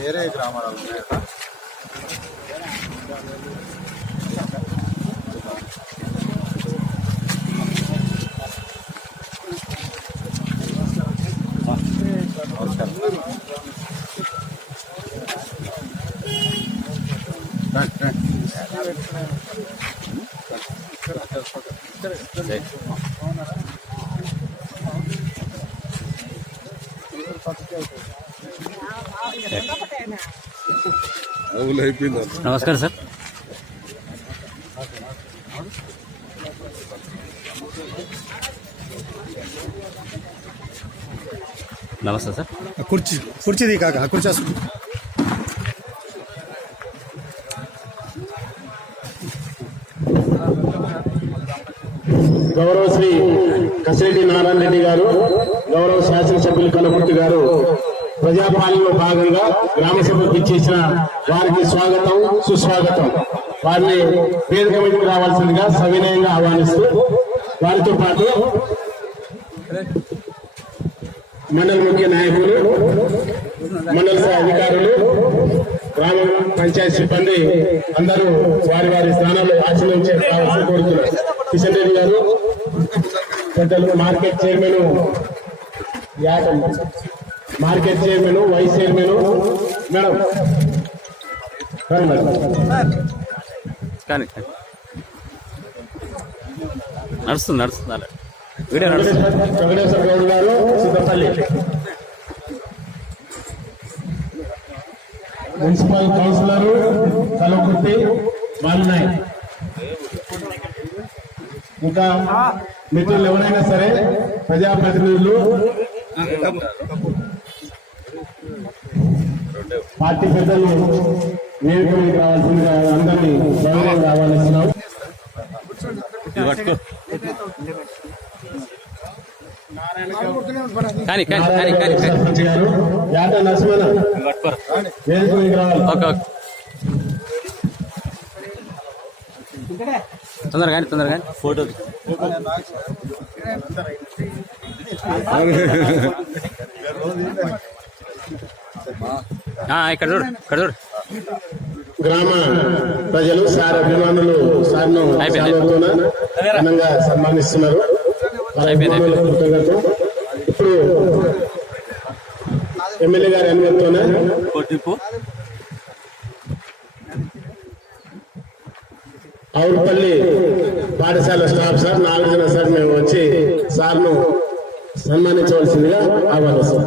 వేరే గ్రామాలు ఉన్నాయి కదా. నమస్కారం సార్. నమస్తే సార్. కుర్చీది కాక కుర్చీ గౌరవ శ్రీ కసిరెడ్డి నారాయణ రెడ్డి గారు, గౌరవ శాసనసభ్యులు కలకుర్తి గారు ప్రజాపాలనలో భాగంగా గ్రామ సభకు ఇచ్చేసిన వారికి స్వాగతం సుస్వాగతం. వారిని వేదిక మీదకి రావాల్సిందిగా సవినయంగా ఆహ్వానిస్తూ, వారితో పాటు మండల ముఖ్య నాయకులు, మండల అధికారులు, గ్రామ పంచాయతీ సిబ్బంది అందరూ వారి వారి స్థానాల్లో ఆచరించి రావాల్సి కోరుతున్నారు. కిషన్ రెడ్డి గారు, పెద్దలు market chairman, market chairman, vice chairman madam కానీ నడుస్తుంది వీడియో నడుస్తుంది. వెంకటేశ్వర గౌడ్ గారు, సిద్ధపల్లి మున్సిపల్ కౌన్సిలర్ కలకుర్తి బాలనాయక్, ఇంకా మిత్రులు ఎవరైనా సరే ప్రజాప్రతినిధులు, పార్టీ పెద్దలు వేదికలకు రావాల్సిందిగా అందరినీ గౌరవం రావాల్సినాం. సర్పంచ్ గారు యాట నరసింహన వేదికలకు రావాలి. తొందరగా ఫోటో ఇక్కడ చూడు. గ్రామ ప్రజలు, సార్ అభిమానులు సార్ను ఘనంగా సన్మానిస్తున్నారు. ఇప్పుడు ఎమ్మెల్యే గారి అనుమతితోనే ఆవులపల్లి పాఠశాల స్టాఫ్ సార్ 4 జన సార్ మేము వచ్చి సార్ను సన్మానించవలసిందిగా ఆహ్వానిస్తాం.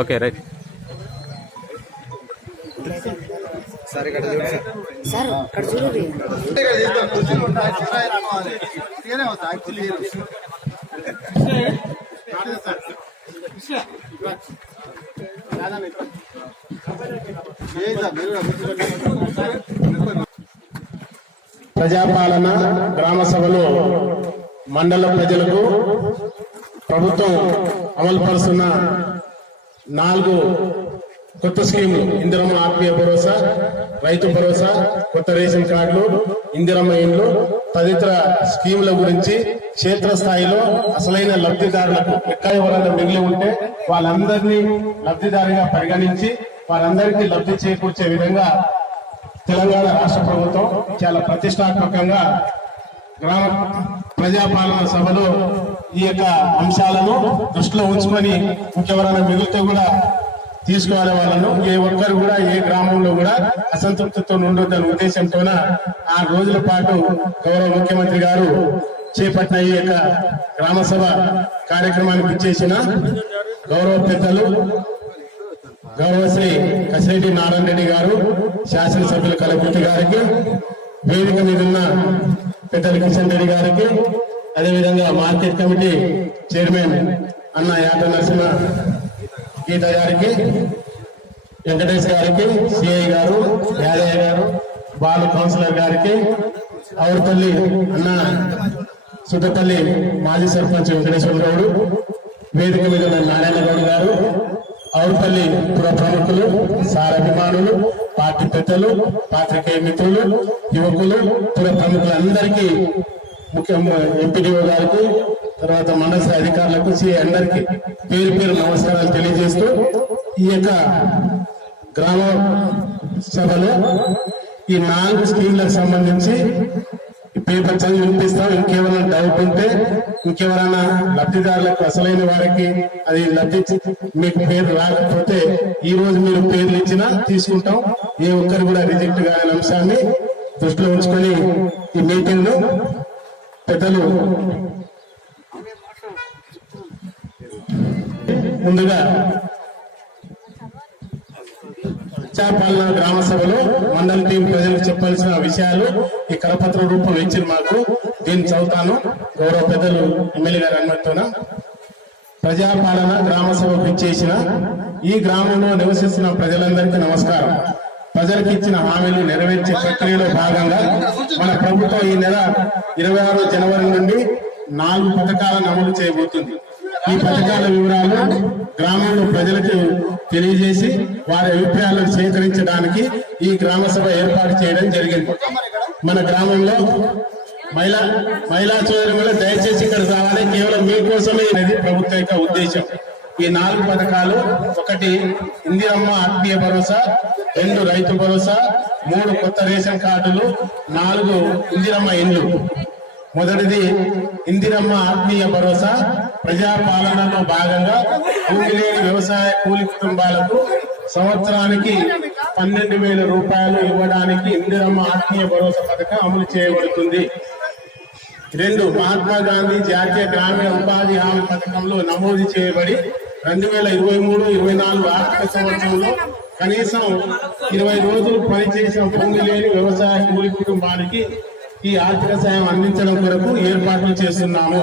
Okay right. ప్రజాపాలన గ్రామ సభలో మండల ప్రజలకు ప్రభుత్వం అమలుపరుస్తున్న 4 కొత్త స్కీములు, ఇందిరమ్మ ఆత్మీయ భరోసా, రైతు భరోసా, కొత్త రేషన్ కార్డులు, ఇందిరమ్మ ఇండ్లు తదితర స్కీముల గురించి క్షేత్రస్థాయిలో అసలైన లబ్ధిదారులకు ఎక్కడ ఎవరైనా మిగిలి ఉంటే వాళ్ళందరినీ లబ్ధిదారుగా పరిగణించి వారందరికీ లబ్ధి చేకూర్చే విధంగా తెలంగాణ రాష్ట్ర ప్రభుత్వం చాలా ప్రతిష్టాత్మకంగా గ్రామ ప్రజాపాలన సభలో ఈ యొక్క అంశాలను దృష్టిలో ఉంచుకొని ఇంకెవరైనా మిగిలితే కూడా తీసుకోవాలి. వాళ్ళను ఏ ఒక్కరు కూడా ఏ గ్రామంలో కూడా అసంతృప్తితో ఉండొద్దనే ఉద్దేశంతోన 6 రోజుల పాటు గౌరవ ముఖ్యమంత్రి గారు చేపట్టిన ఈ యొక్క గ్రామ సభ కార్యక్రమానికి ఇచ్చేసిన గౌరవ పెద్దలు గౌరవ శ్రీ కసిరెడ్డి నారాయణ రెడ్డి గారు, శాసనసభ్యులు కలకుర్తి గారికి, వేదిక మీద ఉన్న పెద్దలు కిషన్ రెడ్డి గారికి, అదేవిధంగా మార్కెట్ కమిటీ చైర్మన్ అన్న యాట నరసింహ గీత గారికి, వెంకటేష్ గారికి, సిఐ గారు, యాదయ్య గారు, బాలు కౌన్సిలర్ గారికి, ఆవురపల్లి అన్న సుద్దపల్లి మాజీ సర్పంచ్ వెంకటేశ్వర గౌడ్, వేదిక మీద ఉన్న నారాయణ గౌడ్ గారు, ఆవురపల్లి పుర ప్రముఖులు, సార్ అభిమానులు, పార్టీ పెద్దలు, పాత్రికేయ మిత్రులు, యువకులు, పుర ప్రముఖులందరికీ, ముఖ్యంగా ఎంపీడీఓ గారికి, తర్వాత మండల అధికారులకు, అందరికీ పేరు పేరు నమస్కారాలు తెలియజేస్తూ ఈ యొక్క గ్రామ సభలో ఈ 4 స్కీమ్లకు సంబంధించి పేపర్ చదివి వినిపిస్తాం. ఇంకేమైనా డౌట్ ఉంటే, ఇంకెవరైనా లబ్ధిదారులకు అసలైన వారికి అది లబ్ధి మీకు పేరు రాకపోతే ఈ రోజు మీరు పేర్లు ఇచ్చినా తీసుకుంటాం. ఏ ఒక్కరు కూడా రిజెక్ట్ కాని అంశాన్ని దృష్టిలో ఉంచుకొని ఈ మీటింగ్ ను పెద్దలు ముందుగా పాలన గ్రామ సభలో మండల టీం ప్రజలకు చెప్పాల్సిన విషయాలు ఈ కరపత్ర రూపం ఇచ్చిన మాకు, దీన్ని చదువుతాను. గౌరవ పెద్దలు ఎమ్మెల్యే గారు అనుమతితోన ప్రజాపాలన గ్రామ సభకు ఇచ్చేసిన ఈ గ్రామంలో నివసిస్తున్న ప్రజలందరికీ నమస్కారం. ప్రజలకు ఇచ్చిన హామీలు నెరవేర్చే ప్రక్రియలో భాగంగా మన ప్రభుత్వం ఈ నెల 26 జనవరి నుండి 4 పథకాలను అమలు చేయబోతుంది. ఈ పథకాల వివరాలు గ్రామంలో ప్రజలకు తెలియజేసి వారి అభిప్రాయాలను సేకరించడానికి ఈ గ్రామ సభ ఏర్పాటు చేయడం జరిగింది. మన గ్రామంలో మహిళా సోదరులు దయచేసి ఇక్కడ రావాలి, కేవలం మీకోసమే అనేది ప్రభుత్వం యొక్క ఉద్దేశం. ఈ 4 పథకాలు: 1 ఇందిరమ్మ ఆత్మీయ భరోసా, 2 రైతు భరోసా, 3 కొత్త రేషన్ కార్డులు, 4 ఇందిరమ్మ ఇండ్లు. మొదటిది ఇందిరమ్మ ఆత్మీయ భరోసా. ప్రజాపాలనలో భాగంగా భూమి లేని వ్యవసాయ కూలి కుటుంబాలకు సంవత్సరానికి 12,000 రూపాయలు ఇవ్వడానికి ఇందిరమ్మ ఆత్మీయ భరోసా పథకం అమలు చేయబడుతుంది. 2 మహాత్మా గాంధీ జాతీయ గ్రామీణ ఉపాధి హామీ పథకంలో నమోదు చేయబడి 2023-24 ఆర్థిక సంవత్సరంలో కనీసం 20 రోజులు పనిచేసిన భూమి లేని వ్యవసాయ కూలి కుటుంబానికి ఈ ఆర్థిక సాయం అందించడం కొరకు ఏర్పాట్లు చేస్తున్నాము.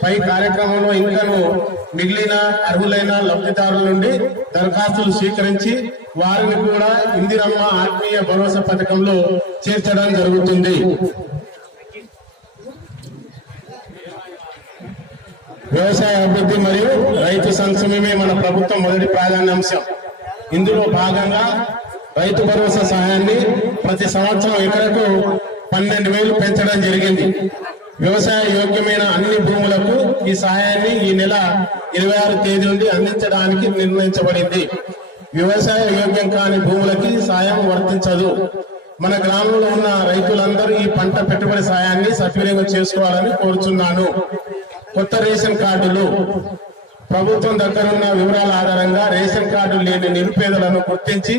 పై కార్యక్రమంలో ఇంకను మిగిలిన అర్హులైన లబ్ధిదారుల నుండి దరఖాస్తులు స్వీకరించి వారిని కూడా ఇందిరమ్మ ఆత్మీయ భరోసా పథకంలో చేర్చడం జరుగుతుంది. వ్యవసాయ అభివృద్ధి మరియు రైతు సంక్షేమమే మన ప్రభుత్వం మొదటి ప్రాధాన్యాంశం. ఇందులో భాగంగా రైతు భరోసా సహాయాన్ని ప్రతి సంవత్సరం ఎకరకు 12,000 పెంచడం జరిగింది. వ్యవసాయ యోగ్యమైన అన్ని భూములకు ఈ సహాయాన్ని ఈ నెల 26 తేదీ నుండి అందించడానికి నిర్ణయించబడింది. వ్యవసాయ యోగ్యం కాని భూములకి సాయం వర్తించదు. మన గ్రామంలో ఉన్న రైతులందరూ ఈ పంట పెట్టుబడి సాయాన్ని సద్వినియోగం చేసుకోవాలని కోరుచున్నాను. కొత్త రేషన్ కార్డులు: ప్రభుత్వం దగ్గరున్న వివరాల ఆధారంగా రేషన్ కార్డు లేని నిరుపేదలను గుర్తించి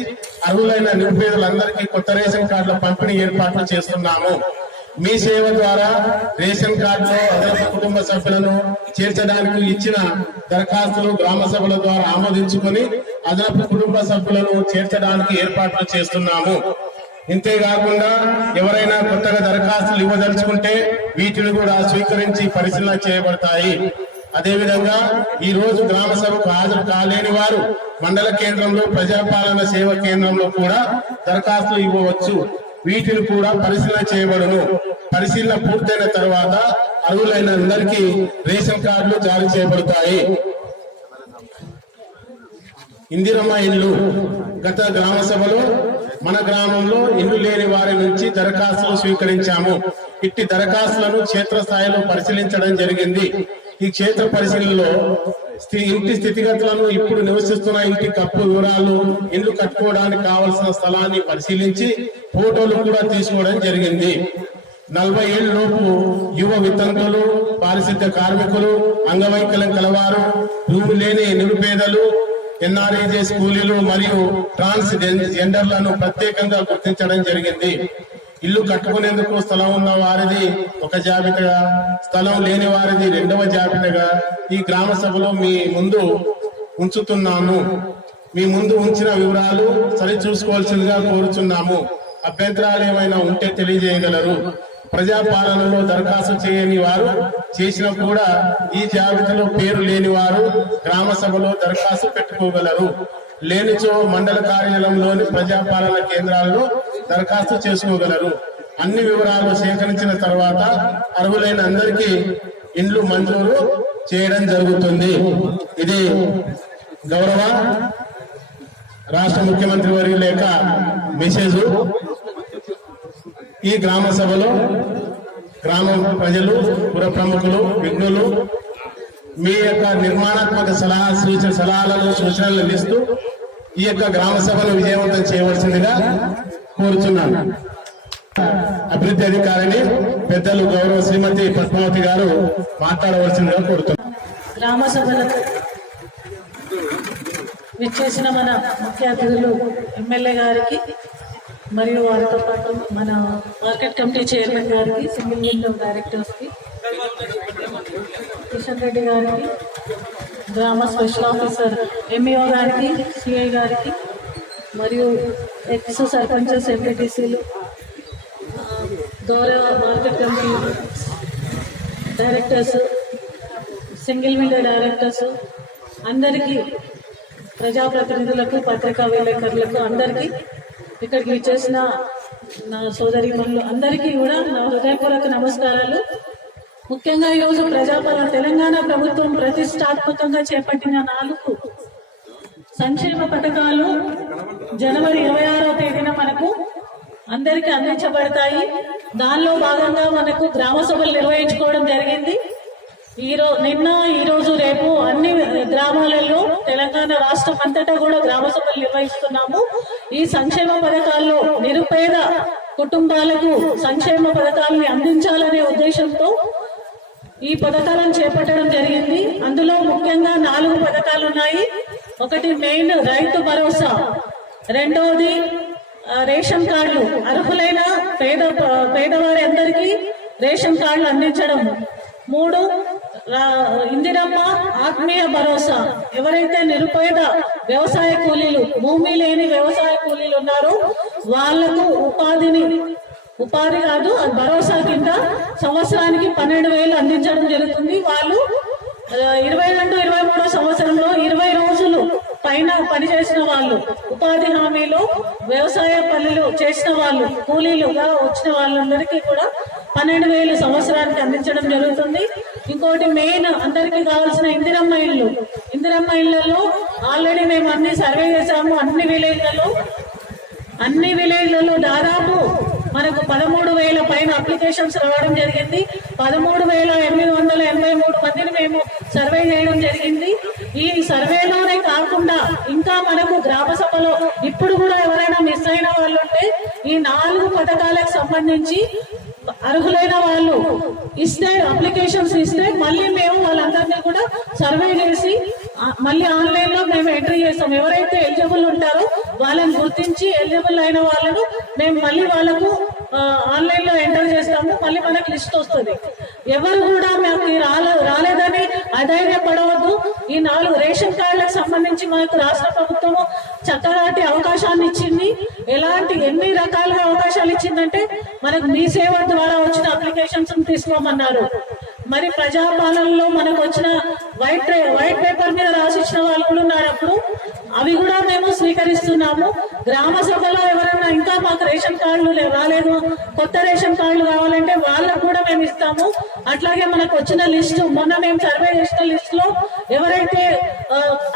అర్హులైన నిరుపేదలందరికీ కొత్త రేషన్ కార్డుల పంపిణీ ఏర్పాట్లు చేస్తున్నాము. మీ సేవ ద్వారా రేషన్ కార్డులో అదనపు కుటుంబ సభ్యులను చేర్చడానికి ఇచ్చిన దరఖాస్తులు గ్రామ సభల ద్వారా ఆమోదించుకొని అదనపు కుటుంబ సభ్యులను చేర్చడానికి ఏర్పాట్లు చేస్తున్నాము. ఇంతేకాకుండా ఎవరైనా కొత్తగా దరఖాస్తులు ఇవ్వదలుచుకుంటే వీటిని కూడా స్వీకరించి పరిశీలన చేయబడతాయి. అదేవిధంగా ఈ రోజు గ్రామ సభకు హాజరు కాలేని వారు మండల కేంద్రంలో ప్రజాపాలన సేవ కేంద్రంలో కూడా దరఖాస్తులు ఇవ్వవచ్చు. వీటిని కూడా పరిశీలన చేయబడును. పరిశీలన పూర్తయిన తర్వాత అర్హులైన అందరికీ రేషన్ కార్డులు జారీ చేయబడతాయి. ఇందిరమ్మ ఇండ్లు: గత గ్రామ సభలో మన గ్రామంలో ఇల్లు లేని వారి నుంచి దరఖాస్తులు స్వీకరించాము. ఇట్టి దరఖాస్తులను క్షేత్రస్థాయిలో పరిశీలించడం జరిగింది. ఈ క్షేత్ర పరిశీలనలో ఇంటి స్థితిగతులను, ఇప్పుడు నివసిస్తున్న ఇంటి కప్పు వివరాలు, ఇల్లు కట్టుకోవడానికి కావలసిన స్థలాన్ని పరిశీలించి ఫోటోలు కూడా తీసుకోవడం జరిగింది. 40 ఏళ్ల లోపు యువ వితంతువులు, పారిశుద్ధ్య కార్మికులు, అంగవైకల్యం కలవారు, భూమి లేని నిరుపేదలు, ఎన్ఆర్ఈజే కూలీలు మరియు ట్రాన్స్ జెండర్లను ప్రత్యేకంగా గుర్తించడం జరిగింది. ఇల్లు కట్టుకునేందుకు స్థలం ఉన్న వారిది ఒక జాబితాగా, స్థలం లేని వారిది 2వ జాబితాగా ఈ గ్రామ సభలో మీ ముందు ఉంచుతున్నాము. మీ ముందు ఉంచిన వివరాలు సరి చూసుకోవాల్సిందిగా కోరుచున్నాము. అభ్యంతరాలు ఏమైనా ఉంటే తెలియజేయగలరు. ప్రజాపాలనలో దరఖాస్తు చేయని వారు చేసినా కూడా ఈ జాబితాలో పేరు లేని వారు గ్రామ సభలో దరఖాస్తు పెట్టుకోగలరు. లేనిచో మండల కార్యాలయంలోని ప్రజాపాలన కేంద్రాల్లో దరఖాస్తు చేసుకోగలరు. అన్ని వివరాలు సేకరించిన తర్వాత అర్హులైన అందరికీ ఇండ్లు మంజూరు చేయడం జరుగుతుంది. ఇది గౌరవ రాష్ట్ర ముఖ్యమంత్రి వర్యుల యొక్క మెసేజ్. ఈ గ్రామ సభలో గ్రామ ప్రజలు, పుర ప్రముఖులు, విఘ్నులు మీ యొక్క నిర్మాణాత్మక సలహాలను సూచనలను ఇస్తూ ఈ యొక్క గ్రామ సభను విజయవంతం చేయవలసిందిగా కోరుచున్నాను. అభివృద్ధి అధికారిని పెద్దలు గౌరవ శ్రీమతి పద్మావతి గారు మాట్లాడవలసిందిగా కోరుతున్నాను. గ్రామ సభలకు విచ్చేసిన మన ముఖ్య అతిథులు ఎమ్మెల్యే గారికి మరియు వారితో పాటు మన మార్కెట్ కమిటీ చైర్మన్ గారికి, సింగిల్ విండో డైరెక్టర్స్కి, కిషన్ రెడ్డి గారికి, గ్రామ స్పెషల్ ఆఫీసర్ ఎంఈఓ గారికి, సిఐ గారికి మరియు ఎక్స్ సర్పంచెస్, ఎంపీటీసీలు, గౌరవ market committee directors, single window directors అందరికీ, ప్రజాప్రతినిధులకు, పత్రికా విలేకరులకు అందరికీ, ఇక్కడికి విచ్చేసిన నా సోదరి మనులు అందరికీ కూడా నా హృదయపూర్వక నమస్కారాలు. ముఖ్యంగా ఈరోజు ప్రజాపాలన తెలంగాణ ప్రభుత్వం ప్రతిష్టాత్మకంగా చేపట్టిన 4 సంక్షేమ పథకాలు జనవరి 26వ తేదీన మనకు అందరికీ అందించబడతాయి. దానిలో భాగంగా మనకు గ్రామ సభలు నిర్వహించుకోవడం జరిగింది. నిన్న, ఈరోజు, రేపు అన్ని గ్రామాలలో తెలంగాణ రాష్ట్రం అంతటా కూడా గ్రామ సభలు నిర్వహిస్తున్నాము. ఈ సంక్షేమ పథకాల్లో నిరుపేద కుటుంబాలకు సంక్షేమ పథకాలని అందించాలనే ఉద్దేశంతో ఈ పథకాలను చేపట్టడం జరిగింది. అందులో ముఖ్యంగా 4 పథకాలు ఉన్నాయి. ఒకటి మెయిన్ రైతు భరోసా, రెండవది రేషన్ కార్డులు, అర్హులైన పేదవారి అందరికీ రేషన్ కార్డులు అందించడం. 3 ఇందిరమ్మ ఆత్మీయ భరోసా, ఎవరైతే నిరుపేద వ్యవసాయ కూలీలు, భూమి లేని వ్యవసాయ కూలీలు ఉన్నారో వాళ్లకు ఉపాధి కాదు, భరోసా కింద సంవత్సరానికి 12,000 అందించడం జరుగుతుంది. వాళ్ళు 22-23 సంవత్సరంలో 20 రోజులు పైన పనిచేసిన వాళ్ళు, ఉపాధి హామీలో వ్యవసాయ పనులు చేసిన వాళ్ళు, కూలీలుగా వచ్చిన వాళ్ళందరికీ కూడా 12,000 సంవత్సరానికి అందించడం జరుగుతుంది. ఇంకోటి మెయిన్ అందరికీ కావాల్సిన ఇందిరమ్మ ఇళ్లలో ఆల్రెడీ మేము అన్ని సర్వే చేశాము. అన్ని విలేజ్లలో దాదాపు మనకు 13,000 పైన అప్లికేషన్స్ రావడం జరిగింది. 13,883 మందిని మేము సర్వే చేయడం జరిగింది. ఈ సర్వేలోనే కాకుండా ఇంకా మనకు గ్రామ సభలో ఇప్పుడు కూడా ఎవరైనా మిస్ అయిన వాళ్ళు ఉంటే ఈ 4 పథకాలకు సంబంధించి అర్హులైన వాళ్ళు ఇస్తే, అప్లికేషన్స్ ఇస్తే మళ్ళీ మేము వాళ్ళందరినీ కూడా సర్వే చేసి మళ్ళీ ఆన్లైన్ లో మేము ఎంట్రీ చేస్తాం. ఎవరైతే ఎలిజిబుల్ ఉంటారో వాళ్ళని గుర్తించి ఎలిజిబుల్ అయిన వాళ్ళను మేము మళ్ళీ వాళ్ళకు ఆన్లైన్ లో ఎంటర్ చేస్తాము. మళ్ళీ మనకు లిస్ట్ వస్తుంది. ఎవరు కూడా మాకు రాలేదని అధైర్యపడవద్దు. ఈ 4 రేషన్ కార్డులకు సంబంధించి మనకు రాష్ట్ర ప్రభుత్వము చక్కటి అవకాశాన్ని ఇచ్చింది. ఎన్ని రకాలుగా అవకాశాలు ఇచ్చిందంటే మనకు మీ సేవ ద్వారా వచ్చిన అప్లికేషన్స్ తీసుకోమన్నారు. మరి ప్రజాపాలనలో మనకు వచ్చిన వైట్ పేపర్ మీద రాసిచ్చిన వాళ్ళు కూడా ఉన్నారు. అప్పుడు అవి కూడా మేము స్వీకరిస్తున్నాము. గ్రామ సభలో ఎవరైనా ఇంకా మాకు రేషన్ కార్డులు రాలేదు, కొత్త రేషన్ కార్డులు కావాలంటే వాళ్ళకు కూడా మేము ఇస్తాము. అట్లాగే మనకు వచ్చిన లిస్టు, మొన్న మేము సర్వే చేసిన లిస్ట్ లో ఎవరైతే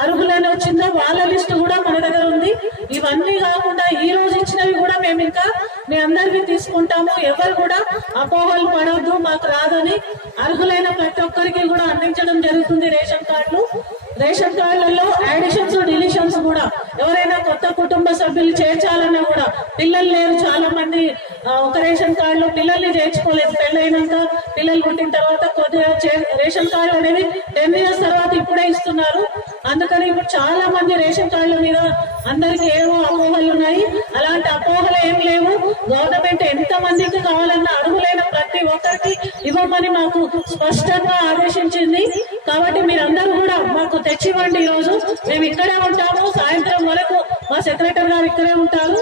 అర్హులని వచ్చిందో వాళ్ళ లిస్టు కూడా మన దగ్గర ఉంది. ఇవన్నీ కాకుండా ఈ రోజు ఇచ్చినవి కూడా మేము ఇంకా మీ అందరికీ తీసుకుంటాము. ఎవరు కూడా అపోహలు పడవద్దు, మాకు రాదని. అర్హులైన ప్రతి ఒక్కరికి కూడా అందించడం జరుగుతుంది రేషన్ కార్డులలో అడిషన్స్, డిలీషన్స్ కూడా ఎవరైనా కొత్త కుటుంబ సభ్యులు చేర్చాలన్నా కూడా, పిల్లలు లేరు చాలా మంది ఒక రేషన్ కార్డులో పిల్లల్ని చేర్చుకోలేదు. పెళ్ళైనాక పిల్లలు పుట్టిన తర్వాత కొద్దిగా రేషన్ కార్డు అనేది 10 years తర్వాత ఇప్పుడే ఇస్తున్నారు. అందుకని ఇప్పుడు చాలా మంది రేషన్ కార్డుల మీద అందరికి ఏవో అపోహలు ఉన్నాయి. అలాంటి అపోహలు ఏం లేవు. గవర్నమెంట్ ఎంత మందికి కావాలన్నా అర్హులైన ప్రతి ఒక్కరికి ఇవ్వమని మాకు స్పష్టంగా ఆదేశించింది. కాబట్టి మీరందరూ కూడా మాకు తెచ్చివ్వండి. ఈ రోజు మేము ఇక్కడే ఉంటాము. సాయంత్రం వరకు మా సెక్రటరీ గారు ఇక్కడే ఉంటారు.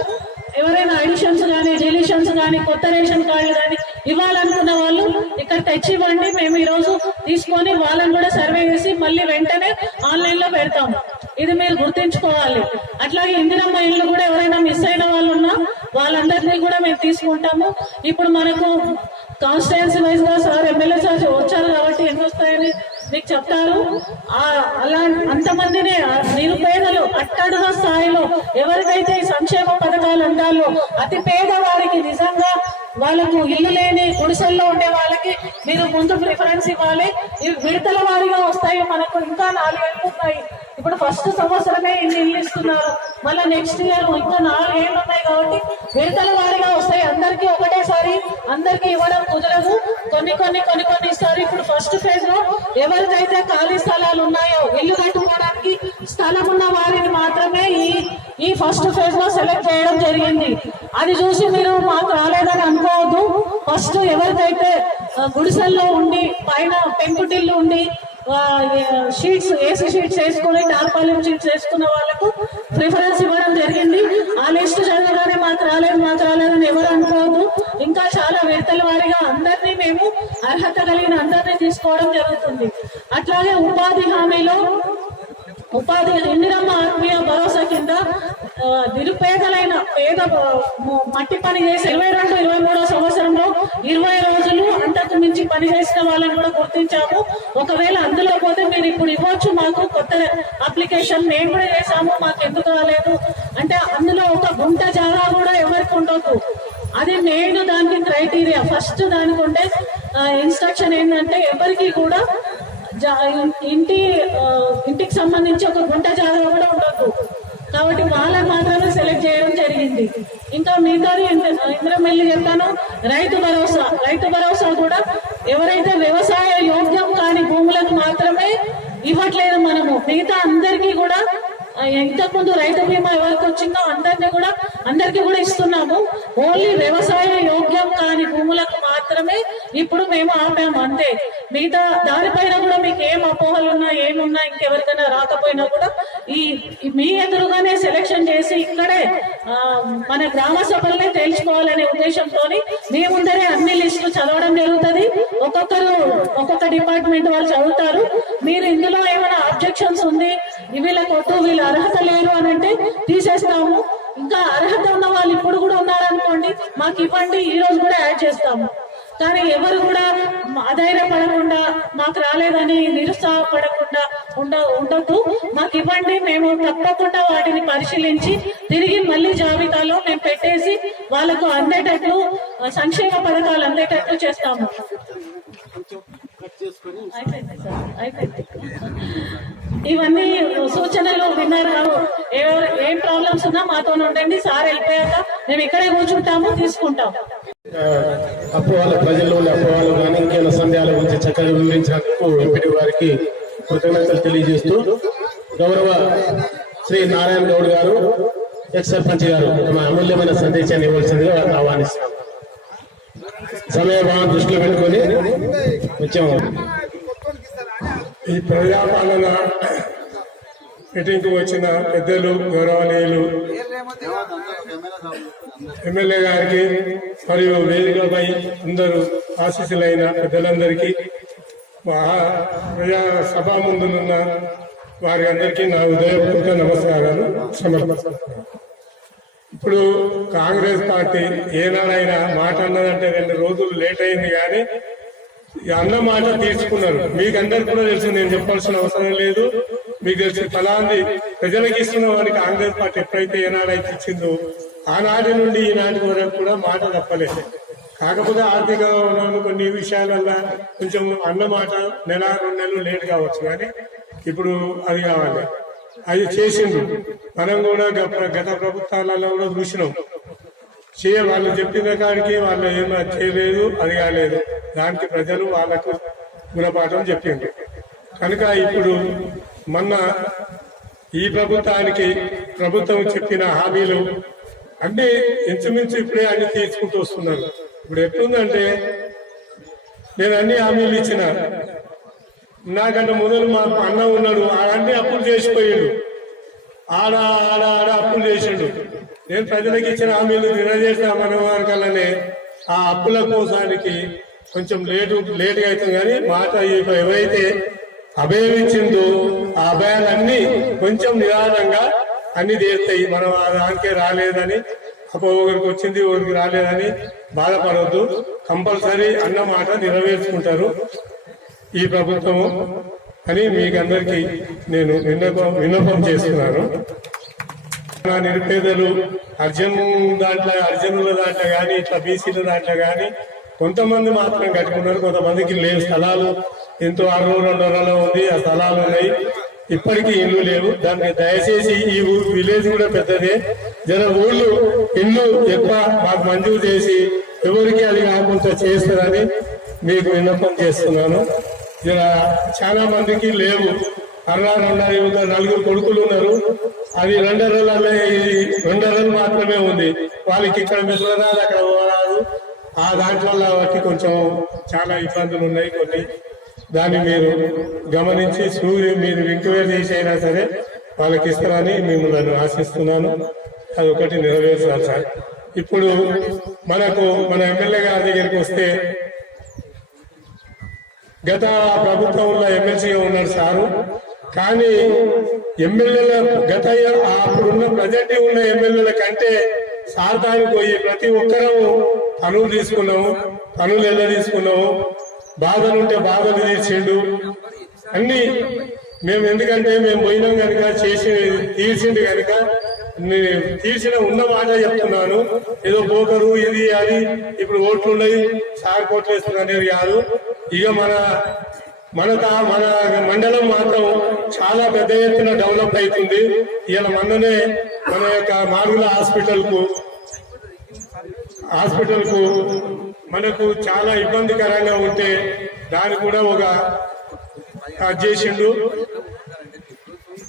ఎవరైనా అడిషన్స్ కానీ, డిలీషన్స్ కానీ, కొత్త రేషన్ కార్డులు కానీ ఇవ్వాలనుకున్న వాళ్ళు ఇక్కడ తెచ్చివ్వండి. మేము ఈ రోజు తీసుకొని వాళ్ళని కూడా సర్వే చేసి మళ్ళీ వెంటనే ఆన్లైన్ లో పెడతాము. ఇది మీరు గుర్తించుకోవాలి. అట్లాగే ఇందిరమ్మ ఇళ్ళు కూడా ఎవరైనా మిస్ అయిన వాళ్ళు ఉన్నా వాళ్ళందరినీ కూడా మేము తీసుకుంటాము. ఇప్పుడు మనకు కాన్స్టిట్యున్సీ వైజ్ గా సార్ ఎమ్మెల్యే సార్ వచ్చారు కాబట్టి ఎన్ని వస్తాయని మీకు చెప్తారు. అలా అంతమందిని నిరుపేదలు అట్టడుగ స్థాయిలో ఎవరికైతే సంక్షేమ పథకాలు అందాలో అతి పేదవారికి నిజంగా వాళ్ళకు ఇల్లు లేని గుడిసెల్లో ఉండే వాళ్ళకి మీరు ముందు ప్రిఫరెన్స్ ఇవ్వాలి. ఇవి విడతల వారీగా వస్తాయి. మనకు ఇంకా 4 ఏళ్ళు ఉన్నాయి. ఇప్పుడు ఫస్ట్ సంవత్సరమే ఇన్ని ఇల్లు ఇస్తున్నారు. మళ్ళీ నెక్స్ట్ ఇయర్ ఇంకా 4 ఏళ్ళు ఉన్నాయి కాబట్టి విడతల వారీగా వస్తాయి. అందరికీ ఒకటేసారి అందరికీ ఇవ్వడం కుదరదు. కొన్ని ఇస్తారు. ఇప్పుడు ఫస్ట్ ఫేజ్ లో ఎవరికైతే ఖాళీ స్థలాలు ఉన్నాయో ఇల్లు కట్టుకోవడానికి స్థలం ఉన్న వారిని మాత్రమే ఈ ఫస్ట్ ఫేజ్ లో సెలెక్ట్ చేయడం జరిగింది. అది చూసి మీరు మాకు రాలేదని అనుకోవద్దు. ఫస్ట్ ఎవరికైతే గుడిసెల్లో ఉండి పైన పెంకుటిల్లు ఉండి షీట్స్ ఏసీ షీట్స్ వేసుకుని టార్పాలిన్ షీట్స్ వేసుకున్న వాళ్ళకు ప్రిఫరెన్స్ ఇవ్వడం జరిగింది. ఆ లిస్టు చదవగానే మాకు రాలేదని ఎవరు అనుకోవద్దు. ఇంకా చాలా విడతల వారిగా అందరినీ మేము అర్హత కలిగిన అందరినీ తీసుకోవడం జరుగుతుంది. అట్లాగే ఉపాధి హామీలో ఇందిరమ్మ ఆత్మీయ భరోసా కింద నిరుపేదలైన పేద మట్టి పని చేసి 22-23 సంవత్సరంలో 20 రోజులు అంతకు మించి పని చేసిన వాళ్ళని కూడా గుర్తించాము. ఒకవేళ అందులో పోతే మీరు ఇప్పుడు ఇవ్వచ్చు, మాకు కొత్త అప్లికేషన్ మేము కూడా చేసాము, మాకు ఎందుకు రాలేదు అంటే అందులో ఒక గుంట జాగా కూడా ఎవరికి ఉండదు. అది మెయిన్ దానికి క్రైటీరియా. ఫస్ట్ దానికి ఉండే ఇన్స్ట్రక్షన్ ఏంటంటే ఎవరికి కూడా ఇంటికి సంబంధించి ఒక గుంట జాగా కూడా ఉండదు. కాబట్టి వాళ్ళని మాత్రమే సెలెక్ట్ చేయడం జరిగింది. ఇంకా మిగతాది ఇంద్రమెల్లి చెప్పాను. రైతు భరోసా కూడా ఎవరైతే వ్యవసాయ యోగ్యం కాని భూములకు మాత్రమే ఇవ్వట్లేదు మనము. మిగతా అందరికీ కూడా ఇంతకుముందు రైతు బీమా ఎవరికి వచ్చిందో అందరికీ కూడా ఇస్తున్నాము. ఓన్లీ వ్యవసాయ యోగ్యం కాని భూములకు మాత్రమే ఇప్పుడు మేము ఆపాము అంతే. మిగతా దానిపైన కూడా మీకు ఏం అపోహలు ఉన్నా ఏమున్నా ఇంకెవరికైనా రాకపోయినా కూడా మీ ఎదురుగానే సెలెక్షన్ చేసి ఇక్కడే మన గ్రామ సభలనే తేల్చుకోవాలనే ఉద్దేశంతో మీ ముందరే అన్ని లిస్టులు చదవడం జరుగుతుంది. ఒక్కొక్క డిపార్ట్మెంట్ వాళ్ళు చదువుతారు. మీరు ఇందులో ఏమైనా అబ్జెక్షన్స్ ఉంది, వీళ్ళకి వద్దు, వీళ్ళు అర్హత లేరు అని అంటే తీసేస్తాము. ఇంకా అర్హత ఉన్న వాళ్ళు ఇప్పుడు కూడా ఉన్నారనుకోండి, మాకు ఇవ్వండి, ఈ రోజు కూడా యాడ్ చేస్తాము. కానీ ఎవరు కూడా అధైర్యపడకుండా మాకు రాలేదని నిరుత్సాహపడకుండా ఉండొద్దు. మాకు ఇవ్వండి, మేము తప్పకుండా వాటిని పరిశీలించి తిరిగి మళ్ళీ జాబితాలో మేము పెట్టేసి వాళ్ళకు అందేటట్లు సంక్షేమ పథకాలు అందేటట్లు చేస్తాము. అయిపోయింది. ఇవన్నీ సూచనలు విన్నారు. ఏం ప్రాబ్లమ్స్ ఉన్నా మాతో ఉండండి. సార్ వెళ్ళిపోయాక మేము ఇక్కడే కూర్చుంటాము, తీసుకుంటాం. అపోహల ప్రజల్లో ఉండే అపోహలు కానీ ఇంకేమైనా సందేహాల గురించి చక్కగా వివరించినందుకు ఎంపీటీ గారికి కృతజ్ఞతలు తెలియజేస్తూ గౌరవ శ్రీ నారాయణ గౌడ్ గారు ఎక్స్ సర్పంచ్ గారు తమ అమూల్యమైన సందేశాన్ని ఇవ్వాల్సిందిగా వారిని ఆహ్వానిస్తున్నాం. సమయభావం దృష్టిలో పెట్టుకొని కొంచెం ఈ ప్రజాపాలన మీటింగ్ కు వచ్చిన పెద్దలు, గౌరవనీయులు ఎమ్మెల్యే గారికి మరియు వేదికపై అందరూ ఆశీస్సులైన పెద్దలందరికీ, ప్రజా సభ ముందునున్న వారి అందరికీ నా ఉదయపూర్వక నమస్కారాలు సమర్పిస్తున్నాను. ఇప్పుడు కాంగ్రెస్ పార్టీ ఏనాడైనా మాట అన్నదంటే 2 రోజులు లేట్ అయింది, కానీ అన్న మాట తీర్చుకున్నారు. మీకందరు కూడా తెలుసు, నేను చెప్పాల్సిన అవసరం లేదు. మీకు తెలిసి ఫలాంది ప్రజలకు ఇస్తున్న వారికి కాంగ్రెస్ పార్టీ ఎప్పుడైతే ఏనాడైతే ఇచ్చిందో ఆనాటి నుండి ఈనాటి వరకు కూడా మాట తప్పలేదు. కాకపోతే ఆర్థికంగా ఉన్న కొన్ని విషయాలల్లో కొంచెం అన్నమాట 1-2 నెలలు లేట్ కావచ్చు, కానీ ఇప్పుడు అది కావాలి. అది చేసిండు. మనం కూడా గత ప్రభుత్వాలలో కూడా చూసినాం. వాళ్ళు చెప్పిన కాడికి వాళ్ళు ఏమీ చేయలేదు, అది కాలేదు. దానికి ప్రజలు వాళ్లకు గుణపాఠం చెప్పింది. కనుక ఇప్పుడు మొన్న ఈ ప్రభుత్వం చెప్పిన హామీలు అన్ని ఇంచుమించు ఇప్పుడే అన్ని తీసుకుంటూ వస్తున్నారు. ఇప్పుడు ఎట్లుందంటే, నేను అన్ని హామీలు ఇచ్చిన, నాకంటే మొదలు మా అన్న ఉన్నాడు, అన్ని అప్పులు చేసిపోయాడు. ఆడ అప్పులు చేసిండు. నేను ప్రజలకు ఇచ్చిన హామీలు నిలదీసిన మన వర్గాలనే ఆ అప్పుల కోసానికి కొంచెం లేటుగా అవుతుంది. కానీ మాట ఎవరైతే అభయం ఇచ్చిందో ఆ అభయాలన్నీ కొంచెం నిదానంగా అన్ని తీస్తాయి. మనం దానికే రాలేదని అప్పుడు ఒకరికి వచ్చింది ఒకరికి రాలేదని బాధపడవద్దు. కంపల్సరీ అన్న మాట నెరవేర్చుకుంటారు ఈ ప్రభుత్వము అని మీకందరికీ నేను విన్నపం చేస్తున్నాను. నిరుపేదలు అర్జనుల దాంట్లో కానీ ఇట్లా బీసీల దాంట్లో కానీ కొంతమంది మాత్రం కట్టుకున్నారు, కొంతమందికి లేవు స్థలాలు. ఎంతో 200 ఉంది, ఆ స్థలాలు ఉన్నాయి, ఇప్పటికీ ఇల్లు లేవు. దానికి దయచేసి ఈ విలేజ్ కూడా పెద్దదే, జర ఊళ్ళు ఇల్లు ఎక్కువ మాకు మంజూరు చేసి ఎవరికి అది కాకుండా చేస్తారని మీకు విన్నపం చేస్తున్నాను. జర చాలా మందికి లేవు. 4 కొడుకులు ఉన్నారు, అది 2 మాత్రమే ఉంది. వాళ్ళకి ఇక్కడ మిసరాదు, అక్కడ పోరాదు. ఆ దాంట్లో బట్టి కొంచెం చాలా ఇబ్బందులు ఉన్నాయి కొన్ని. దాన్ని మీరు గమనించి మీరు ఎంక్వైరీ చేసి అయినా సరే వాళ్ళకి ఇస్తారని మిమ్మల్ని ఆశిస్తున్నాను. అది ఒకటి నెరవేర్చాలి సార్. ఇప్పుడు మన ఎమ్మెల్యే గారి దగ్గరికి వస్తే, గత ప్రభుత్వంలో ఎమ్మెల్సీగా ఉన్నాడు సారు, కానీ ఎమ్మెల్యేల అప్పుడున్న ప్రజెంట్ ఉన్న ఎమ్మెల్యేల కంటే సార్ దానికి పోయి ప్రతి ఒక్కరూ పనులు తీసుకున్నాము, పనులు ఎలా తీసుకున్నాము, బాధలుంటే బాధలు తీర్చిండు అన్ని. మేము ఎందుకంటే మేము పోయినాం కనుక తీర్చిండు కనుక తీర్చిన ఉన్న మాట చెప్తున్నాను. ఏదో పోకరు ఇది అది ఇప్పుడు ఓట్లు ఉన్నాయి సార్ కోట్లు వేస్తున్నారు అనేది కాదు. ఇక మన మండలం మాత్రం చాలా పెద్ద ఎత్తున డెవలప్ అవుతుంది. ఇలా మొన్ననే మన యొక్క మార్గుల హాస్పిటల్ కు మనకు చాలా ఇబ్బందికరంగా ఉంటే దాన్ని కూడా ఒక చేసిండు.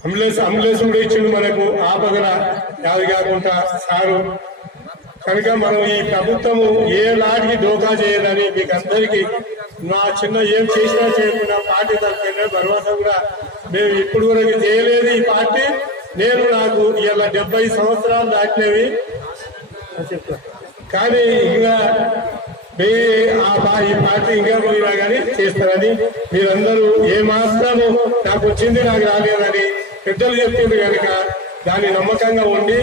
అంబులెన్స్ కూడా ఇచ్చిండు మనకు ఆపగల యాది కాకుండా సారు. కనుక మనం ఈ ప్రభుత్వము ఏ లాటికి డోకా చేయదని మీకు అందరికీ నా చిన్న ఏం చేసినా చేయకుండా పార్టీ తరఫున భరోసా కూడా మేము ఇప్పుడు వరకు చేయలేదు ఈ పార్టీ. నాకు ఇలా 70 సంవత్సరాలు దాటినవి కానీ ఇంకా ఈ పార్టీ ఇంకా పోయినా కానీ చేస్తారని మీరందరూ ఏ మాత్రము నాకు వచ్చింది నాకు రాలేదని పెద్దలు చెప్పింది కనుక దాన్ని నమ్మకంగా ఉండి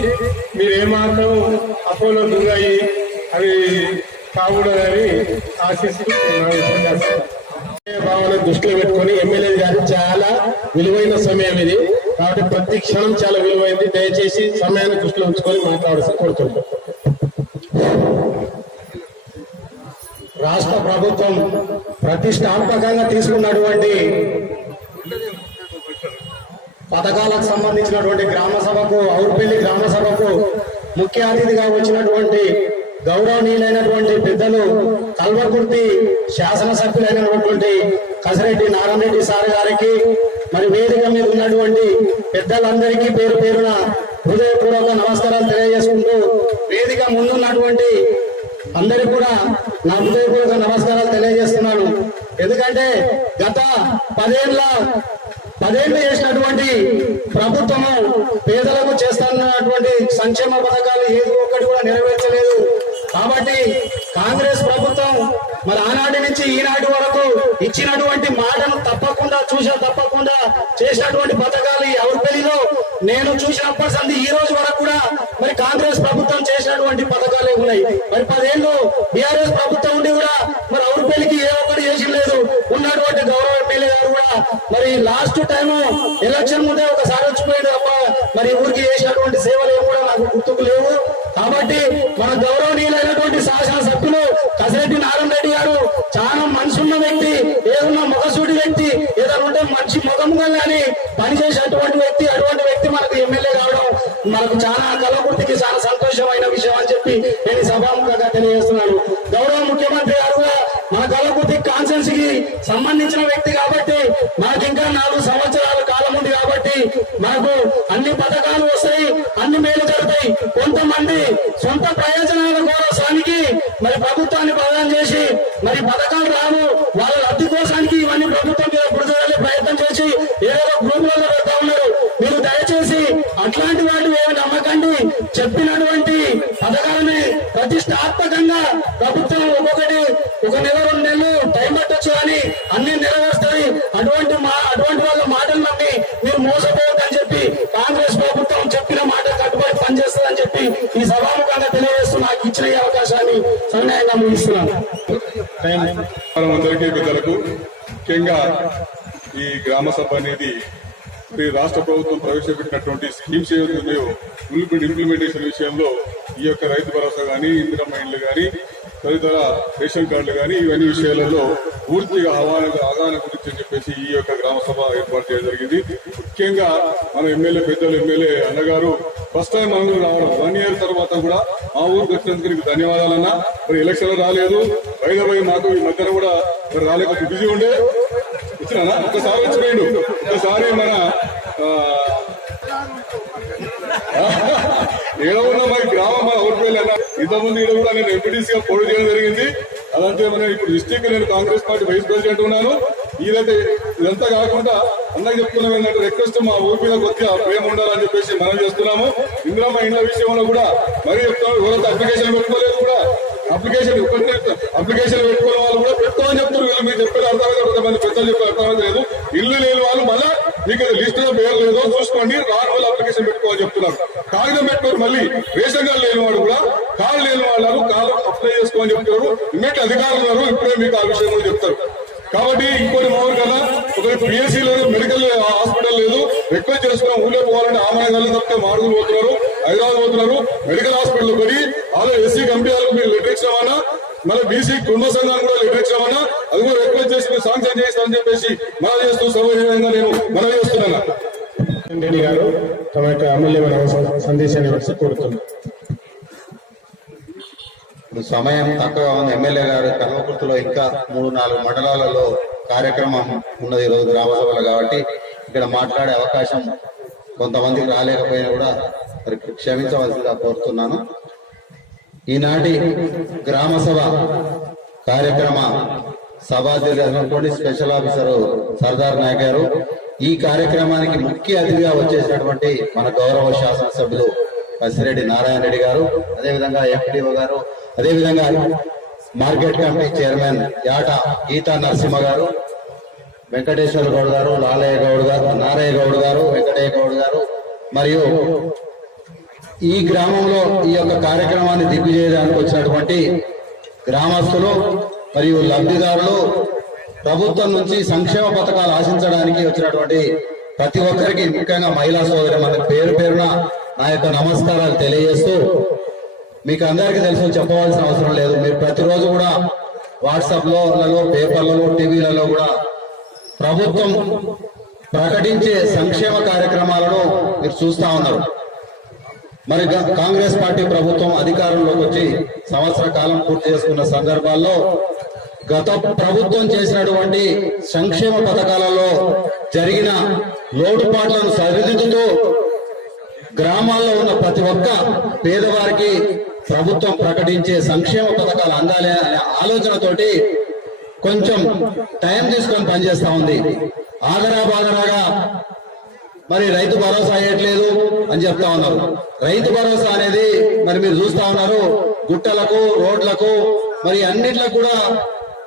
మీరు ఏమాత్రం అపోలో దూరయ్యి అది కాకూడదని ఆశిస్తూ భావన దృష్టిలో పెట్టుకుని ఎమ్మెల్యే గారు చాలా విలువైన సమయం ఇది కాబట్టి ప్రతి క్షణం చాలా విలువైంది. దయచేసి సమయాన్ని దృష్టిలో ఉంచుకొని మాట్లాడాల్సి కోరుతున్నాం. రాష్ట్ర ప్రభుత్వం ప్రతిష్టాత్మకంగా తీసుకున్నటువంటి పథకాలకు సంబంధించినటువంటి గ్రామ సభకు ఔర్పల్లి గ్రామ సభకు ముఖ్య అతిథిగా వచ్చినటువంటి గౌరవనీయులైనటువంటి పెద్దలు కల్వకుర్తి శాసనసభ్యులైనటువంటి కసిరెడ్డి నారాయణరెడ్డి సార్ గారికి మరి వేదిక మీద ఉన్నటువంటి పెద్దలందరికీ పేరు పేరున హృదయపూర్వక నమస్కారాలు తెలియజేసుకుంటూ వేదిక ముందున్నటువంటి అందరికి కూడా నా హృదయపూర్వక నమస్కారాలు తెలియజేస్తున్నాను. ఎందుకంటే గత 10 ఏళ్ళు చేసినటువంటి ప్రభుత్వము పేదలకు చేస్తున్నటువంటి సంక్షేమ పథకాలు ఏది ఒక్కటి కూడా నెరవేర్చలేదు. కాబట్టి కాంగ్రెస్ ప్రభుత్వం మరి ఆనాటి నుంచి ఈనాటి వరకు ఇచ్చినటువంటి మాటను తప్పకుండా చేసినటువంటి పథకాలు ఈ ఔర్పల్లిలో నేను చూసినప్పటి సంది ఈ రోజు వరకు కూడా మరి కాంగ్రెస్ ప్రభుత్వం చేసినటువంటి పథకాలే ఉన్నాయి. మరి 10 ఏళ్ళు బీఆర్ఎస్ ప్రభుత్వం ఉండి కూడా మరి ఔర్పల్లికి ఏ ఒక్కటి చేసి లేదు. ఉన్నటువంటి గౌరవ ఎమ్మెల్యే గారు కూడా మరి లాస్ట్ టైం ఎలక్షన్ ముందే ఒకసారి వచ్చిపోయింది తప్ప మరి ఊరికి చేసినటువంటి సేవలు ఏమి కూడా నాకు గుర్తుకు లేవు. కాబట్టి మన గౌరవనీయులైనటువంటి శాసనసభ్యులు కసిరెడ్డి నారాయణరెడ్డి గారు చాలా మనసున్న వ్యక్తి, ఏదన్నా మొగసూడి వ్యక్తి, ఏదైనా ఉంటే మంచి ముఖంగా కానీ పనిచేసేటువంటి వ్యక్తి. అటువంటి వ్యక్తి మనకు ఎమ్మెల్యే కావడం మనకు చాలా కల్వకుర్తికి చాలా సంతోషమైన విషయం అని చెప్పి నేను సభాముఖంగా తెలియజేస్తున్నాను. గౌరవ ముఖ్యమంత్రి గారు మన కల్వకుర్తి కాన్స్టిట్యున్సీకి సంబంధించిన వ్యక్తి కాబట్టి మనకి ఇంకా 4 సంవత్సరాల కాలం ఉంది కాబట్టి మనకు అన్ని పథకాలు వస్తాయి, అన్ని మేలు జరుగుతాయి. కొంతమంది సొంత ప్రయోజనాల కోసానికి మరి ప్రభుత్వాన్ని ప్రదానం చేసి మరి పథకాలు రావు వాళ్ళ లబ్ధి కోసానికి ఇవన్నీ ప్రభుత్వం మీద బురదలే ప్రయత్నం చేసి ఏదో గ్రూపులలో పెడతా ఉన్నారు. మీరు దయచేసి అట్లాంటి వాటి ఏమి నమ్మకండి. చెప్పినటువంటి పథకాలని ప్రతిష్టాత్మకంగా ప్రభుత్వం ఒక్కొక్కటి 1 నెల 2 నెలలు టైం పట్టొచ్చు అని అన్ని నెరవేరుస్తాయి. అటువంటి వాళ్ళ మాటలు నమ్మి మీరు మోసపోవద్దని చెప్పి కాంగ్రెస్ ప్రభుత్వం చెప్పిన మాట కట్టుబడి పనిచేస్తుందని చెప్పి ఈ సభాముఖంగా తెలియ ఇచ్చిన ఈ అవకాశాన్ని సవినయంగా ముగిస్తున్నాను. అందరికీ పెద్దలకు ముఖ్యంగా ఈ గ్రామ సభ అనేది మరి రాష్ట్ర ప్రభుత్వం ప్రవేశపెట్టినటువంటి స్కీమ్స్ ఏవైతున్నాయో ఇంప్లిమెంటేషన్ విషయంలో ఈ యొక్క రైతు భరోసా కానీ ఇందిరమ్మ ఇండ్లు కానీ తదితర రేషన్ కార్డులు కానీ ఇవన్నీ విషయాలలో పూర్తిగా అవగాహన గురించి అని చెప్పేసి ఈ యొక్క గ్రామ సభ ఏర్పాటు చేయడం జరిగింది. ముఖ్యంగా మన ఎమ్మెల్యే పెద్దలు ఎమ్మెల్యే అన్నగారు ఫస్ట్ టైం మనం రావడం 1 year తర్వాత కూడా మా ఊరికి వచ్చినందుకు నీకు ధన్యవాదాలన్నా. మరి ఎలక్షన్ రాలేదు వైద్యపై మాకు ఈ మధ్యన కూడా మరి రాలేక బిజీ ఉండే వచ్చినా ఒక్కసారి వచ్చిపోయిండు. ఒక్కసారి మన ఏదో ఉన్న మన గ్రామం మన ఊరిపోయి అన్న ఇంతకుముందు ఈడ కూడా నేను ఎంపీటీసీ గా పోటీ చేయడం జరిగింది. అదంతే మన ఇప్పుడు డిస్టిక్ నేను కాంగ్రెస్ పార్టీ వైస్ ప్రెసిడెంట్ ఉన్నాను. ఇదైతే ఇదంతా కాకుండా అన్నకి చెప్తున్నాం ఏంటంటే రిక్వెస్ట్ మా ఊరి మీద కొద్దిగా ప్రేమ ఉండాలని చెప్పేసి మనం చేస్తున్నాము. ఇందిరమ్మ ఇండ్ల విషయంలో కూడా మరీ చెప్తాము. ఎవరైతే అప్లికేషన్ పెట్టుకోలేదు కూడా అప్లికేషన్ పెట్టుకున్న వాళ్ళు కూడా పెట్టుకోమని చెప్తారు. వీళ్ళు మీరు చెప్పేది అర్థమైతే కొంతమంది పెద్దలు చెప్పే అర్థమైతే లేదు. ఇల్లు లేని వాళ్ళు మళ్ళా మీకు లిస్ట్ లో పేరు లేదో చూసుకోండి, రాని వాళ్ళు అప్లికేషన్ పెట్టుకోమని చెప్తున్నారు. కాగితం పెట్టుకోరు. మళ్ళీ రేషన్ కార్డు లేని వాడు కూడా కార్డు లేని వాళ్ళు కార్డు అప్లై చేసుకోమని చెప్తున్నారు. ఇమ్మేట్ అధికారులు ఉన్నారు, ఇప్పుడే మీకు ఆ విషయం కూడా చెప్తారు. కాబట్టి ఇంకోటి మామూలు కదా ఒకరి పిఎస్సీ లేదు, మెడికల్ హాస్పిటల్ లేదు, రిక్వెస్ట్ చేసుకున్నాం ఊళ్ళో పోవాలంటే ఆమాయంగా తప్పితే మాడుగులు పోతున్నారు, హైదరాబాద్ పోతున్నారు. మెడికల్ హాస్పిటల్ కొని అలా ఎస్సీ కమిటీలకు మీరు లెటర్ ఇచ్చినామన్నా, మళ్ళీ బీసీ కుటుంబ సంఘాన్ని కూడా లెటర్ ఇచ్చినామన్నా, అది కూడా రిక్వెస్ట్ చేసి మీరు శాంక్షన్ చేస్తారని చెప్పేసి మనం చేస్తూ సౌకర్యంగా నేను మనం చేస్తున్నాను. రెడ్డి గారు తమ యొక్క అమూల్యమైన సందేశాన్ని ఇవ్వాల్సి కోరుతున్నాను. సమయం తక్కువ ఉంది. ఎమ్మెల్యే గారు కల్వకుర్తిలో ఇంకా 3-4 మండలాలలో కార్యక్రమం ఉన్నది ఈరోజు గ్రామ సభలో. కాబట్టి ఇక్కడ మాట్లాడే అవకాశం కొంతమందికి రాలేకపోయినా కూడా క్షమించవలసిందిగా కోరుతున్నాను. ఈనాటి గ్రామ సభ కార్యక్రమ సభాధ్యక్షుడు స్పెషల్ ఆఫీసర్ సర్దార్ నాయక్ గారు, ఈ కార్యక్రమానికి ముఖ్య అతిథిగా వచ్చేసినటువంటి మన గౌరవ శాసనసభ్యులు కసిరెడ్డి నారాయణ రెడ్డి గారు, అదేవిధంగా ఎంపీడీఓ గారు, అదేవిధంగా market committee chairman Yata Geetha Narasimha గారు, వెంకటేశ్వర గౌడ్ గారు, లాలయ్య గౌడ్ గారు, నారయ్య గౌడ్ గారు, వెంకటయ్య గౌడ్ గారు, మరియు ఈ గ్రామంలో ఈ యొక్క కార్యక్రమాన్ని దిగ్విజయడానికి వచ్చినటువంటి గ్రామస్తులు మరియు లబ్ధిదారులు, ప్రభుత్వం నుంచి సంక్షేమ పథకాలు ఆశించడానికి వచ్చినటువంటి ప్రతి ఒక్కరికి, ముఖ్యంగా మహిళా సోదరి మన పేరు పేరున నా యొక్క నమస్కారాలు తెలియజేస్తూ, మీకు అందరికీ తెలుసు చెప్పవలసిన అవసరం లేదు. మీరు ప్రతిరోజు కూడా వాట్సాప్ లో, పేపర్లలో, టీవీలలో కూడా ప్రభుత్వం ప్రకటించే సంక్షేమ కార్యక్రమాలను మీరు చూస్తా ఉన్నారు. మరి కాంగ్రెస్ పార్టీ ప్రభుత్వం అధికారంలోకి వచ్చి సంవత్సర కాలం పూర్తి చేసుకున్న సందర్భాల్లో గత ప్రభుత్వం చేసినటువంటి సంక్షేమ పథకాలలో జరిగిన లోటుపాట్లను సరిదిద్దుతూ గ్రామాల్లో ఉన్న ప్రతి ఒక్క పేదవారికి ప్రభుత్వం ప్రకటించే సంక్షేమ పథకాలు అందాలి అనే ఆలోచనతోటి కొంచెం టైం తీసుకొని పనిచేస్తా ఉంది. ఆగరాబాగరాగా మరి రైతు భరోసా అయ్యట్లేదు అని చెప్తా ఉన్నారు. రైతు భరోసా అనేది మరి మీరు చూస్తా ఉన్నారు, గుట్టలకు, రోడ్లకు, మరి అన్నిట్లకు కూడా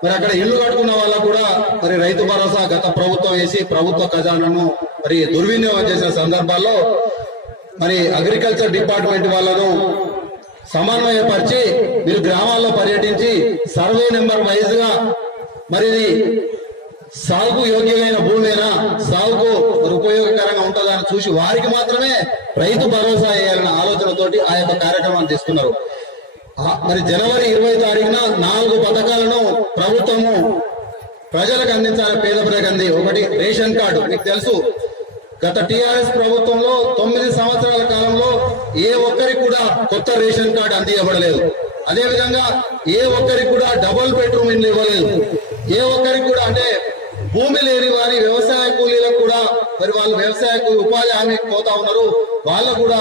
మరి అక్కడ ఇల్లు కట్టుకున్న వాళ్ళకు కూడా మరి రైతు భరోసా గత ప్రభుత్వం వేసి ప్రభుత్వ ఖజానాను మరి దుర్వినియోగం చేసిన సందర్భాల్లో మరి అగ్రికల్చర్ డిపార్ట్మెంట్ వాళ్ళను సమన్వయపరిచి మీరు గ్రామాల్లో పర్యటించి సర్వే నెంబర్ వైజ్ గా మరి సాగుకు యోగ్యమైన భూమేనా, సాగుకు మరి ఉపయోగకరంగా ఉంటుందా అని చూసి వారికి మాత్రమే రైతు భరోసా వేయాలన్న ఆలోచనతోటి ఆ యొక్క కార్యక్రమాన్ని తీసుకున్నారు. మరి జనవరి 20వ తారీఖున 4 పథకాలను ప్రభుత్వము ప్రజలకు అందించాలి, పేద ప్రజలకు అంది. ఒకటి రేషన్ కార్డు. మీకు తెలుసు గత టీఆర్ఎస్ ప్రభుత్వంలో 9 సంవత్సరాల కాలంలో ఏ ఒక్కరికి కూడా కొత్త రేషన్ కార్డు అందివ్వబడలేదు. అదేవిధంగా ఏ ఒక్కరికి కూడా డబుల్ బెడ్రూమ్ ఇల్లు ఇవ్వలేదు. ఏ ఒక్కరికి కూడా అంటే భూమి లేని వారి వ్యవసాయ కూలీలకు కూడా మరి వాళ్ళు వ్యవసాయ ఉపాధి హామీకి పోతా ఉన్నారు. వాళ్ళకు కూడా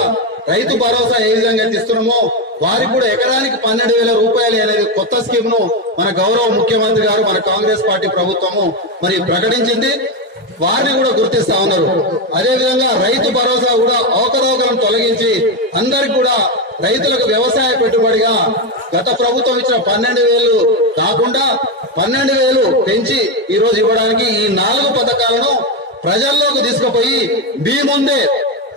రైతు భరోసా ఏ విధంగా ఇస్తున్నామో వారికి కూడా ఎకరానికి 12,000 రూపాయలు అనేది కొత్త స్కీమ్ ను మన గౌరవ ముఖ్యమంత్రి గారు, మన కాంగ్రెస్ పార్టీ ప్రభుత్వము మరి ప్రకటించింది. వారిని కూడా గుర్తిస్తా ఉన్నారు. అదేవిధంగా రైతు భరోసా కూడా అవకతవకలను తొలగించి అందరికి కూడా రైతులకు వ్యవసాయ పెట్టుబడిగా గత ప్రభుత్వం ఇచ్చిన 12,000 కాకుండా 12,000 పెంచి ఈ రోజు ఇవ్వడానికి ఈ 4 పథకాలను ప్రజల్లోకి తీసుకుపోయి మీ ముందే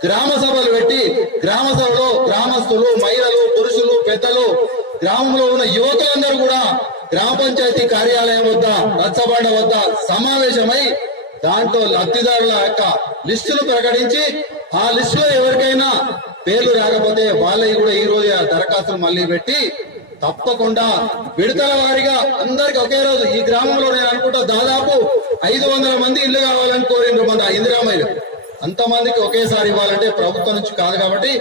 గ్రామ సభలు పెట్టి గ్రామ సభలో గ్రామస్తులు, మహిళలు, పురుషులు, పెద్దలు, గ్రామంలో ఉన్న యువకులందరూ కూడా గ్రామ పంచాయతీ కార్యాలయం వద్ద, రచ్చబండ వద్ద సమావేశమై దాంట్లో లబ్ధిదారుల యొక్క లిస్టులు ప్రకటించి ఆ లిస్టులో ఎవరికైనా పేర్లు రాకపోతే వాళ్ళకి కూడా ఈ రోజు దరఖాస్తులు మళ్ళీ పెట్టి తప్పకుండా విడతల వారిగా అందరికి ఒకే రోజు ఈ గ్రామంలో నేను అనుకుంటా దాదాపు 500 మంది ఇల్లు కావాలని కోరిండ్రు మన ఇందిరామయ్యలు. అంతమందికి ఒకేసారి ఇవ్వాలంటే ప్రభుత్వం నుంచి కాదు కాబట్టి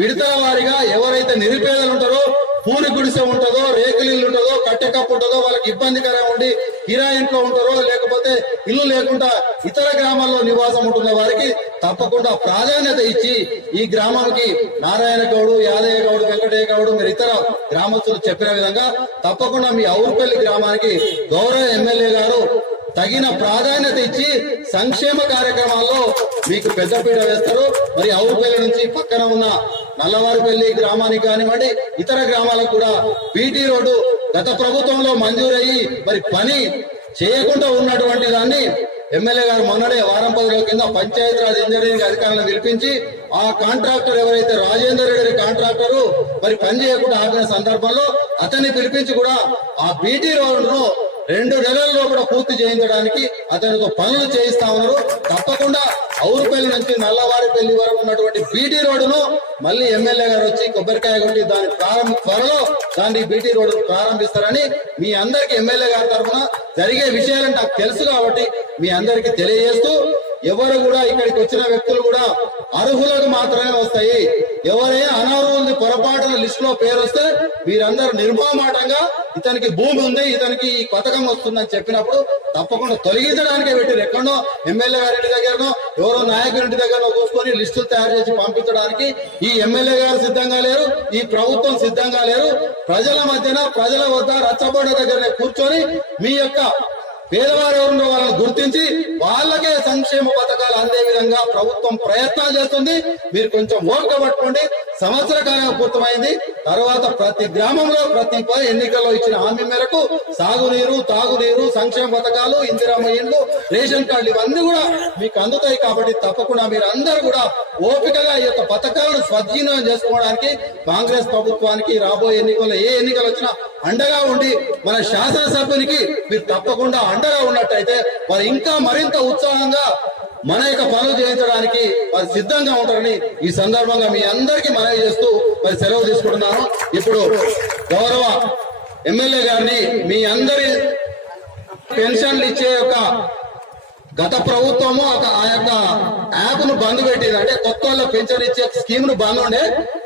విడతల వారిగా ఎవరైతే నిరుపేదలు ఉంటారో, పూరి గుడిసె ఉంటుందో, రేకులిల్లు ఉంటుందో, కట్టెకప్పు ఉంటుందో, వాళ్ళకి ఇబ్బందికరంగా ఉండి కిరాయి ఇంట్లో ఉంటారో, లేకపోతే ఇల్లు లేకుండా ఇతర గ్రామాల్లో నివాసం ఉంటున్న వారికి తప్పకుండా ప్రాధాన్యత ఇచ్చి ఈ గ్రామానికి నారాయణ గౌడు, యాదయ్య గౌడు, వెంకటయ్య గౌడు, మీరు ఇతర గ్రామస్తులు చెప్పిన విధంగా తప్పకుండా మీ ఔరుపల్లి గ్రామానికి గౌరవ ఎమ్మెల్యే గారు తగిన ప్రాధాన్యత ఇచ్చి సంక్షేమ కార్యక్రమాల్లో మీకు పెద్దపీట వేస్తారు. మరి ఔరుపల్లి నుంచి పక్కన ఉన్న నల్లవారిపల్లి గ్రామానికి కానివ్వండి, ఇతర గ్రామాలకు కూడా బీటీ రోడ్డు గత ప్రభుత్వంలో మంజూరయ్యి మరి పని చేయకుండా ఉన్నటువంటి దాన్ని ఎమ్మెల్యే గారు మొన్ననే వారం 10 రోజుల కింద పంచాయతీరాజ్ ఇంజనీరింగ్ అధికారులను పిలిపించి ఆ కాంట్రాక్టర్ ఎవరైతే రాజేందర్ రెడ్డి కాంట్రాక్టరు మరి పని చేయకుండా ఆపిన సందర్భంలో అతన్ని పిలిపించి కూడా ఆ బీటీ రోడ్డును 2 నెలల్లో కూడా పూర్తి చేయించడానికి అతనితో పనులు చేయిస్తా ఉన్నారు. తప్పకుండా ఔరుపల్లి నుంచి నల్లవారిపల్లి వరకు ఉన్నటువంటి బీటీ రోడ్డును మళ్ళీ ఎమ్మెల్యే గారు వచ్చి కొబ్బరికాయ కొట్టి దాని త్వరలో దాన్ని బీటీ రోడ్డును ప్రారంభిస్తారని మీ అందరికి ఎమ్మెల్యే గారి తరఫున జరిగే విషయాలు నాకు తెలుసు కాబట్టి మీ అందరికి తెలియజేస్తూ, ఎవరు కూడా ఇక్కడికి వచ్చిన వ్యక్తులు కూడా అర్హులకు మాత్రమే వస్తాయి. ఎవరైనా అనర్హులది పొరపాటున లిస్ట్ లో పేరు వస్తే మీరందరూ నిర్మమాటంగా ఇతనికి భూమి ఉంది, ఇతనికి ఈ పథకం వస్తుందని చెప్పినప్పుడు తప్పకుండా తొలగించడానికే పెట్టారు. ఎక్కడో ఎమ్మెల్యే గారి ఇంటి దగ్గరనో ఎవరో నాయకుడి ఇంటి దగ్గరనో కూర్చొని లిస్టులు తయారు చేసి పంపించడానికి ఈ ఎమ్మెల్యే గారు సిద్ధంగా లేరు, ఈ ప్రభుత్వం సిద్ధంగా లేరు. ప్రజల మధ్యన, ప్రజల వద్ద రచ్చబండ దగ్గరనే కూర్చొని మీ యొక్క పేదవారు ఎవరున్నో వాళ్ళని గుర్తించి వాళ్ళకే సంక్షేమ పథకాలు అందే విధంగా ప్రభుత్వం ప్రయత్నాలు చేస్తుంది. మీరు కొంచెం ఓపిక పట్టుకోండి. సంవత్సర కాలం పూర్తమైంది. తర్వాత ప్రతి గ్రామంలో ప్రతి ఎన్నికల్లో ఇచ్చిన హామీ మేరకు సాగునీరు, తాగునీరు, సంక్షేమ పథకాలు, ఇందిరమ్మ ఇండ్లు, రేషన్ కార్డులు ఇవన్నీ కూడా మీకు అందుతాయి. కాబట్టి తప్పకుండా మీరు అందరూ కూడా ఓపికగా ఈ యొక్క పథకాలను సద్వినియోగం చేసుకోవడానికి కాంగ్రెస్ ప్రభుత్వానికి రాబోయే ఎన్నికల్లో ఏ ఎన్నికలు వచ్చినా అండగా ఉండి మన శాసనసభ్యునికి మీరు తప్పకుండా అండగా ఉన్నట్టయితే వారు ఇంకా మరింత ఉత్సాహంగా మన యొక్క పనులు చేయించడానికి వారు సిద్ధంగా ఉంటారని ఈ సందర్భంగా మీ అందరికీ మనవి చేస్తూ మరి సెలవు తీసుకుంటున్నాను. ఇప్పుడు గౌరవ ఎమ్మెల్యే గారిని మీ అందరి పెన్షన్లు ఇచ్చే యొక్క గత ప్రభుత్వము ఆ యొక్క యాప్ ను బంద్ పెట్టింది. అంటే కొత్త వాళ్ళ పెన్షన్ ఇచ్చే స్కీమ్ ను బంద్ ఉండే,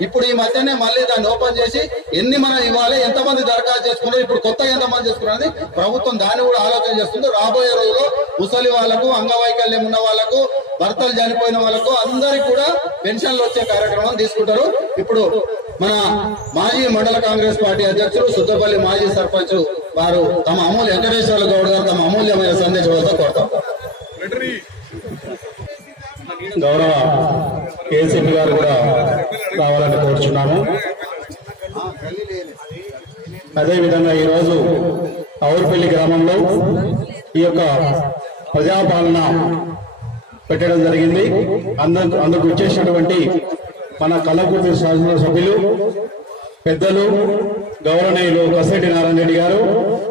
ఇప్పుడు ఈ మధ్యనే మళ్ళీ దాన్ని ఓపెన్ చేసి ఎన్ని మనం ఇవ్వాలి, ఎంతమంది దరఖాస్తు చేసుకున్నారు, ఇప్పుడు కొత్తగా ఎంతమంది చేసుకున్నది ప్రభుత్వం దాన్ని కూడా ఆలోచన చేస్తుంది. రాబోయే రోజుల్లో ముసలి వాళ్లకు, అంగవైకల్యం ఉన్న వాళ్లకు, భర్తలు చనిపోయిన వాళ్లకు అందరికి కూడా పెన్షన్లు వచ్చే కార్యక్రమం తీసుకుంటారు. ఇప్పుడు మన మాజీ మండల కాంగ్రెస్ పార్టీ అధ్యక్షులు సుద్దపల్లి మాజీ సర్పంచ్ వారు తమ వెంకటేశ్వర గౌడ్ గారు తమ అమూల్యమైన సందేశాలతో కోరుతాం. గౌరవ కేసీపీ గారు కూడా రావాలని కోరుచున్నాము. అదేవిధంగా ఈరోజు ఔరుపల్లి గ్రామంలో ఈ యొక్క ప్రజాపాలన పెట్టడం జరిగింది. అందుకు వచ్చేసినటువంటి మన కల్లకుర్తి శాసనసభ్యులు పెద్దలు గౌరవనీయులు కసిరెడ్డి నారాయణ రెడ్డి గారు,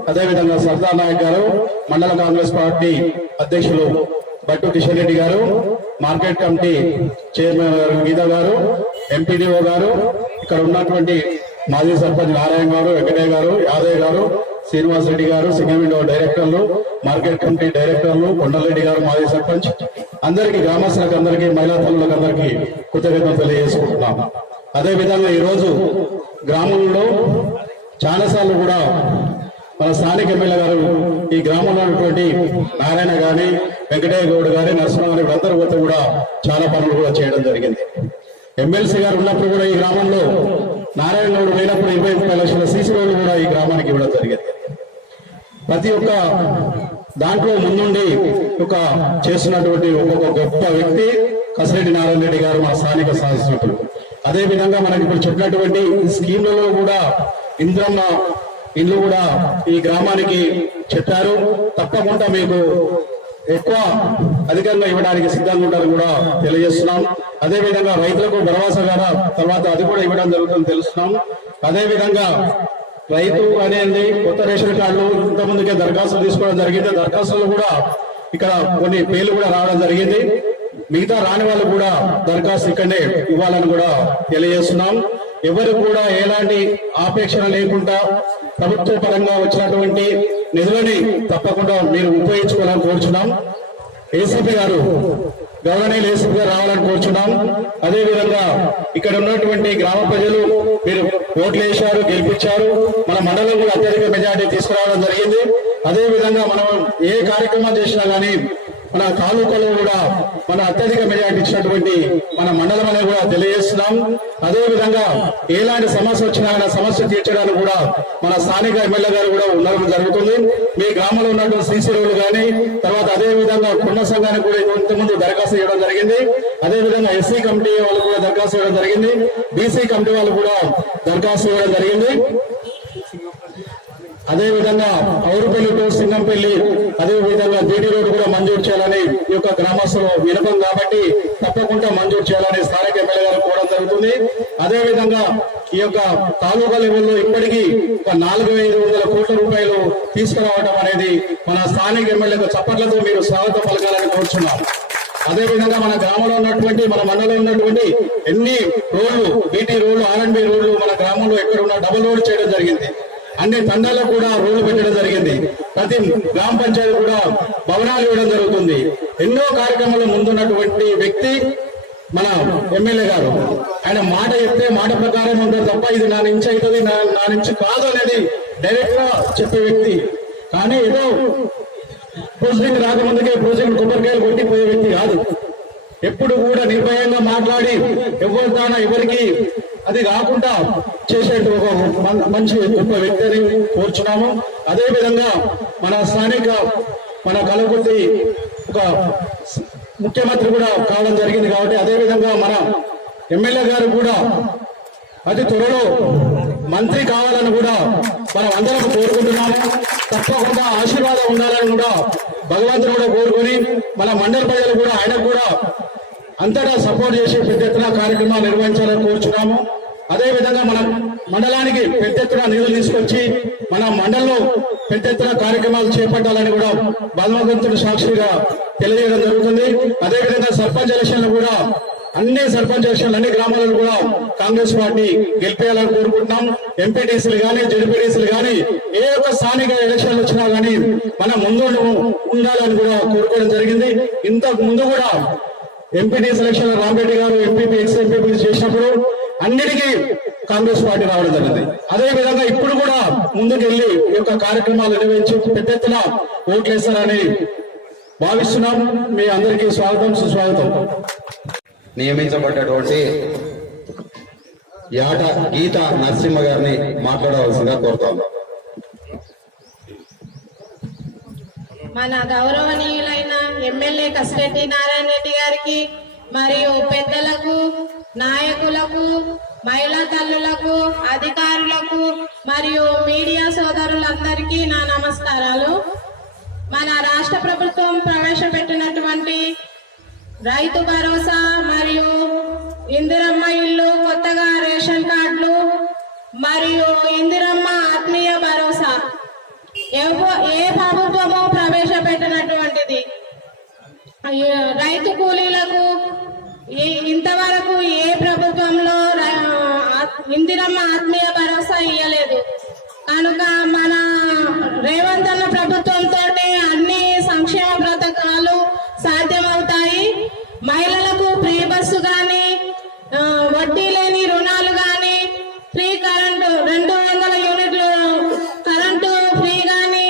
అదేవిధంగా సర్దార్ నాయక్ గారు, మండల కాంగ్రెస్ పార్టీ అధ్యక్షులు బట్టు కిషన్ రెడ్డి గారు, మార్కెట్ కమిటీ చైర్మన్ గారు గీత గారు, ఎంపీడీఓ గారు, ఇక్కడ ఉన్నటువంటి మాజీ సర్పంచ్ నారాయణ గారు, వెంకటయ్య గారు, యాదయ్య గారు, శ్రీనివాస్ రెడ్డి గారు, సింగమిండో డైరెక్టర్లు, మార్కెట్ కమిటీ డైరెక్టర్లు, కొండలరెడ్డి గారు మాజీ సర్పంచ్, అందరికీ గ్రామస్తులకు అందరికీ, మహిళా తల్లులకు అందరికీ కృతజ్ఞతలు తెలియజేసుకుంటున్నాం. అదేవిధంగా ఈరోజు గ్రామంలో చాలాసార్లు కూడా మన స్థానిక ఎమ్మెల్యే గారు ఈ గ్రామంలో ఉన్నటువంటి నారాయణ గాని, వెంకటయ్య గౌడ్ గాని, నరసింహ గారి అందరూ పోతే కూడా చాలా పనులు కూడా చేయడం జరిగింది. ఎమ్మెల్సీ గారు ఉన్నప్పుడు కూడా ఈ గ్రామంలో నారాయణ గౌడ్ పోయినప్పుడు 20-30 లక్షల సీసీ రోడ్లు కూడా ఈ గ్రామానికి ఇవ్వడం జరిగింది. ప్రతి ఒక్క దాంట్లో ముందుండి ఒక చేస్తున్నటువంటి ఒక్కొక్క గొప్ప వ్యక్తి కసిరెడ్డి నారాయణ రెడ్డి గారు, మా స్థానిక శాసనసభ్యులు. అదేవిధంగా మనకి ఇప్పుడు చెప్పినటువంటి స్కీమ్లలో కూడా ఇందిరమ్మ ఇండ్లు కూడా ఈ గ్రామానికి చెప్పారు. తప్పకుండా మీకు ఎక్కువ అధికంగా ఇవ్వడానికి సిద్ధంగా ఉంటారని కూడా తెలియజేస్తున్నాం. అదేవిధంగా రైతులకు భరోసా గారా తర్వాత అది కూడా ఇవ్వడం జరుగుతుందని తెలుస్తున్నాం. అదేవిధంగా రైతు అనేది కొత్త రేషన్ కార్డులు ఇంతమందికే దరఖాస్తులు తీసుకోవడం జరిగింది. దరఖాస్తులు కూడా ఇక్కడ కొన్ని పేర్లు కూడా రావడం జరిగింది. మిగతా రాని వాళ్ళు కూడా దరఖాస్తు ఇక్కడనే ఇవ్వాలని కూడా తెలియజేస్తున్నాం. ఎవరు కూడా ఎలాంటి ఆపేక్షణ లేకుండా ప్రభుత్వ పరంగా వచ్చినటువంటి నిధులని తప్పకుండా మీరు ఉపయోగించుకోవాలని కోరుచున్నాం. ఏసీపీ గారు గవర్నర్ ఏసీపీ గారు రావాలని కోరుచున్నాం. అదేవిధంగా ఇక్కడ ఉన్నటువంటి గ్రామ ప్రజలు మీరు ఓట్లు వేశారు, గెలిపించారు. మన మండలం కూడా అత్యధిక మెజార్టీ తీసుకురావడం జరిగింది. అదేవిధంగా మనం ఏ కార్యక్రమం చేసినా కానీ మన తాలూకాలో కూడా మన అత్యధిక మెజార్టీ ఇచ్చినటువంటి మన మండలం అనేది కూడా తెలియజేస్తున్నాం. అదేవిధంగా ఎలాంటి సమస్య వచ్చినా సమస్య తీర్చడానికి కూడా మన స్థానిక ఎమ్మెల్యే గారు కూడా ఉండడం జరుగుతుంది. మీ గ్రామంలో ఉన్నటువంటి సీసీ రోడ్లు కానీ తర్వాత అదేవిధంగా కొండ సంఘానికి కూడా ఇంతకుముందు దరఖాస్తు చేయడం జరిగింది. అదేవిధంగా ఎస్సీ కమిటీ వాళ్ళు కూడా దరఖాస్తు చేయడం జరిగింది. బీసీ కమిటీ వాళ్ళు కూడా దరఖాస్తు చేయడం జరిగింది. అదేవిధంగా ఔరుపల్లి టు సింగంపల్లి అదేవిధంగా బీటీ రోడ్డు కూడా మంజూరు చేయాలని ఈ యొక్క గ్రామస్తులు వినపం కాబట్టి తప్పకుండా మంజూరు చేయాలని స్థానిక ఎమ్మెల్యే గారు కోవడం జరుగుతుంది. అదేవిధంగా ఈ యొక్క తాలూకా లెవెల్లో ఇప్పటికీ ఒక 4,500 కోట్ల రూపాయలు తీసుకురావడం అనేది మన స్థానిక ఎమ్మెల్యేకు చప్పట్లతో మీరు స్వాగతం పలకాలని కోరుచున్నాం. అదేవిధంగా మన గ్రామంలో ఉన్నటువంటి మన మండలంలో ఉన్నటువంటి ఎన్ని రోడ్లు బీటీ రోడ్లు R&B రోడ్లు మన గ్రామంలో ఎక్కడ ఉన్న డబుల్ రోడ్ చేయడం జరిగింది. అన్ని తండాలకు కూడా రోడ్లు పెట్టడం జరిగింది. ప్రతి గ్రామ పంచాయతీ కూడా భవనాలు ఇవ్వడం జరుగుతుంది. ఎన్నో కార్యక్రమాలు ముందున్నటువంటి వ్యక్తి మన ఎమ్మెల్యే గారు. ఆయన మాట చెప్తే మాట ప్రకారం ఉంటారు తప్ప ఇది నా నుంచి అవుతుంది నా నుంచి కాదు అనేది డైరెక్ట్ గా చెప్పే వ్యక్తి. కానీ ఏదో ప్రెసిడెంట్ రాకముందుకే ప్రెసిడెంట్ కొబ్బరికాయలు కొట్టిపోయే వ్యక్తి కాదు. ఎప్పుడు కూడా నిర్భయంగా మాట్లాడి ఎవరికి అది కాకుండా చేసేట్టు ఒక మంచి గొప్ప వ్యక్తిని కోరుచున్నాము. అదేవిధంగా మన స్థానిక మన కలకుర్తి ఒక ముఖ్యమంత్రి కూడా కావడం జరిగింది కాబట్టి అదేవిధంగా మన ఎమ్మెల్యే గారు కూడా అతి త్వరలో మంత్రి కావాలని కూడా మనం అందరం కోరుకుంటున్నాము. తప్పకుండా ఆశీర్వాదం ఉండాలని కూడా భగవంతుడు కూడా కోరుకొని మన మండల ప్రజలు కూడా ఆయనకు కూడా అంతటా సపోర్ట్ చేసి పెద్ద ఎత్తున కార్యక్రమాలు నిర్వహించాలని కోరుచున్నాము. అదేవిధంగా మన మండలానికి పెద్ద ఎత్తున నిధులు తీసుకొచ్చి మన మండలంలో పెద్ద ఎత్తున కార్యక్రమాలు చేపట్టాలని కూడా భగవంతుడు సాక్షిగా తెలియజేయడం జరుగుతుంది. అదేవిధంగా సర్పంచ్ ఎలక్షన్లు కూడా అన్ని సర్పంచ్ ఎలక్షన్లు అన్ని గ్రామాలను కూడా కాంగ్రెస్ పార్టీ గెలిపేయాలని కోరుకుంటున్నాం. ఎంపీటీసీలు కానీ జెడ్పీటీసీలు కానీ ఏ ఒక్క స్థానిక ఎలక్షన్లు వచ్చినా కానీ మనం ముందు ఉండాలని కూడా కోరుకోవడం జరిగింది. ఇంతకు ముందు కూడా ఎంపీటీ సెలక్షన్ రామరెడ్డి గారు ఎంపీపీ ఎక్స్ ఎంపీపీ చేసినప్పుడు అన్నిటికీ కాంగ్రెస్ పార్టీ రావడం జరిగింది. అదేవిధంగా ఇప్పుడు కూడా ముందుకెళ్లి ఈ యొక్క కార్యక్రమాలు నిర్వహించి పెద్ద ఎత్తున ఓట్లేస్తారని భావిస్తున్నాం. మీ అందరికీ స్వాగతం సుస్వాగతం. నియమించబడ్డటువంటి యాట గీత నరసింహ గారిని మాట్లాడవలసిందిగా కోరుతాం. మన గౌరవనీయులైన ఎమ్మెల్యే కసిరెడ్డి నారాయణ రెడ్డి గారికి మరియు పెద్దలకు నాయకులకు మహిళా తల్లులకు అధికారులకు మరియు మీడియా సోదరులందరికీ నా నమస్కారాలు. మన రాష్ట్ర ప్రభుత్వం ప్రవేశపెట్టినటువంటి రైతు భరోసా మరియు ఇందిరమ్మ ఇల్లు, కొత్తగా రేషన్ కార్డులు మరియు ఇందిరమ్మ ఆత్మీయ భరోసా ఏ ప్రభుత్వమో ప్రవేశపెట్టినటువంటిది. రైతు కూలీలకు ఇంతవరకు ఏ ప్రభుత్వంలో ఇందిరమ్మ ఆత్మీయ భరోసా ఇయ్యలేదు. కనుక మన రేవంత్ అన్న ప్రభుత్వంతో అన్ని సంక్షేమ పథకాలు సాధ్యమవుతాయి. మహిళలకు ఫ్రీ బస్సు కానీ, వడ్డీ లేని రుణాలు కానీ, ఫ్రీ కరెంటు 200 యూనిట్లు కరెంటు ఫ్రీ కానీ,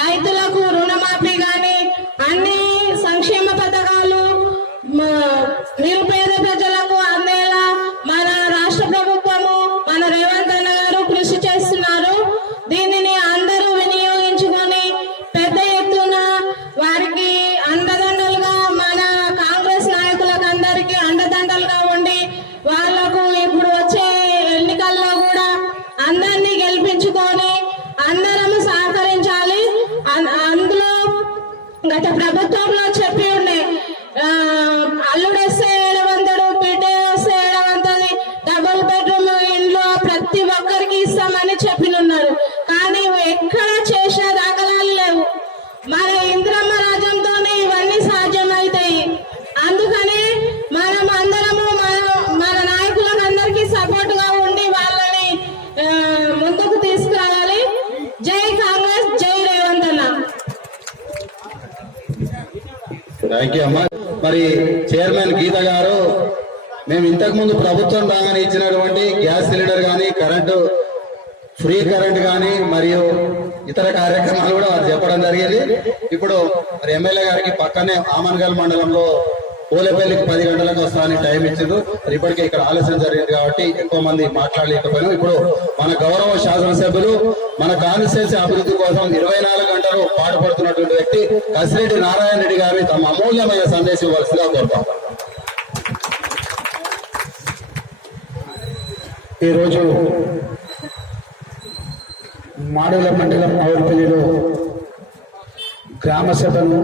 రైతులకు రుణమాఫీ కానీ అన్ని సంక్షేమ పథకాలు నిరుపేద ప్రజలకు అందేలా మన రాష్ట్ర ప్రభుత్వము మన రేవంత్ అన్న గారు కృషి చేస్తున్నారు. దీని గత ప్రభుత్వంలో చెప్పి ఉండే అల్లుడేస్తే 700, బిడ్డ వస్తే 700, డబుల్ బెడ్రూమ్ ఇంట్లో ప్రతి ఒక్కరికి ఇస్తామని చెప్పినున్నారు. కానీ ఎక్కడ చేసిన దాఖలాలు లేవు. మన ఇంద్రమ్మ రాజ్యంతోనే ఇవన్నీ సాధ్యమవుతాయి. అందుకని మనం అందరము మన నాయకులకు అందరికీ సపోర్ట్ గా ఉండి వాళ్ళని ముందుకు తీసుకురావాలి. జై కాంగ్రెస్, జై రేవంత్ అన్న. థ్యాంక్ యూ అమ్మా. మరి చైర్మన్ గీత గారు, మేము ఇంతకు ముందు ప్రభుత్వం రాగానే ఇచ్చినటువంటి గ్యాస్ సిలిండర్ కానీ, కరెంటు ఫ్రీ కరెంట్ కానీ మరియు ఇతర కార్యక్రమాలు కూడా వారు చెప్పడం జరిగింది. ఇప్పుడు మరి ఎమ్మెల్యే గారికి పక్కనే ఆమన్గల్ మండలంలో పూలపల్లికి 10 గంటలకు వస్తానని టైం ఇచ్చిండ్రు. ఇప్పటికే ఇక్కడ ఆలస్యం జరిగింది కాబట్టి ఎక్కువ మంది మాట్లాడలేకపోయినాం. ఇప్పుడు మన గౌరవ శాసనసభ్యులు మన కాన్స్టిట్యున్సీ అభివృద్ధి కోసం 24 గంటలు పాటుపడుతున్నటువంటి వ్యక్తి కసిరెడ్డి నారాయణ రెడ్డి గారిని తమ అమూల్యమైన సందేశం ఇవ్వాల్సిందిగా కోరుతాం. ఈరోజు మాడుల మండలం ఆవులపల్లిలో గ్రామ సభను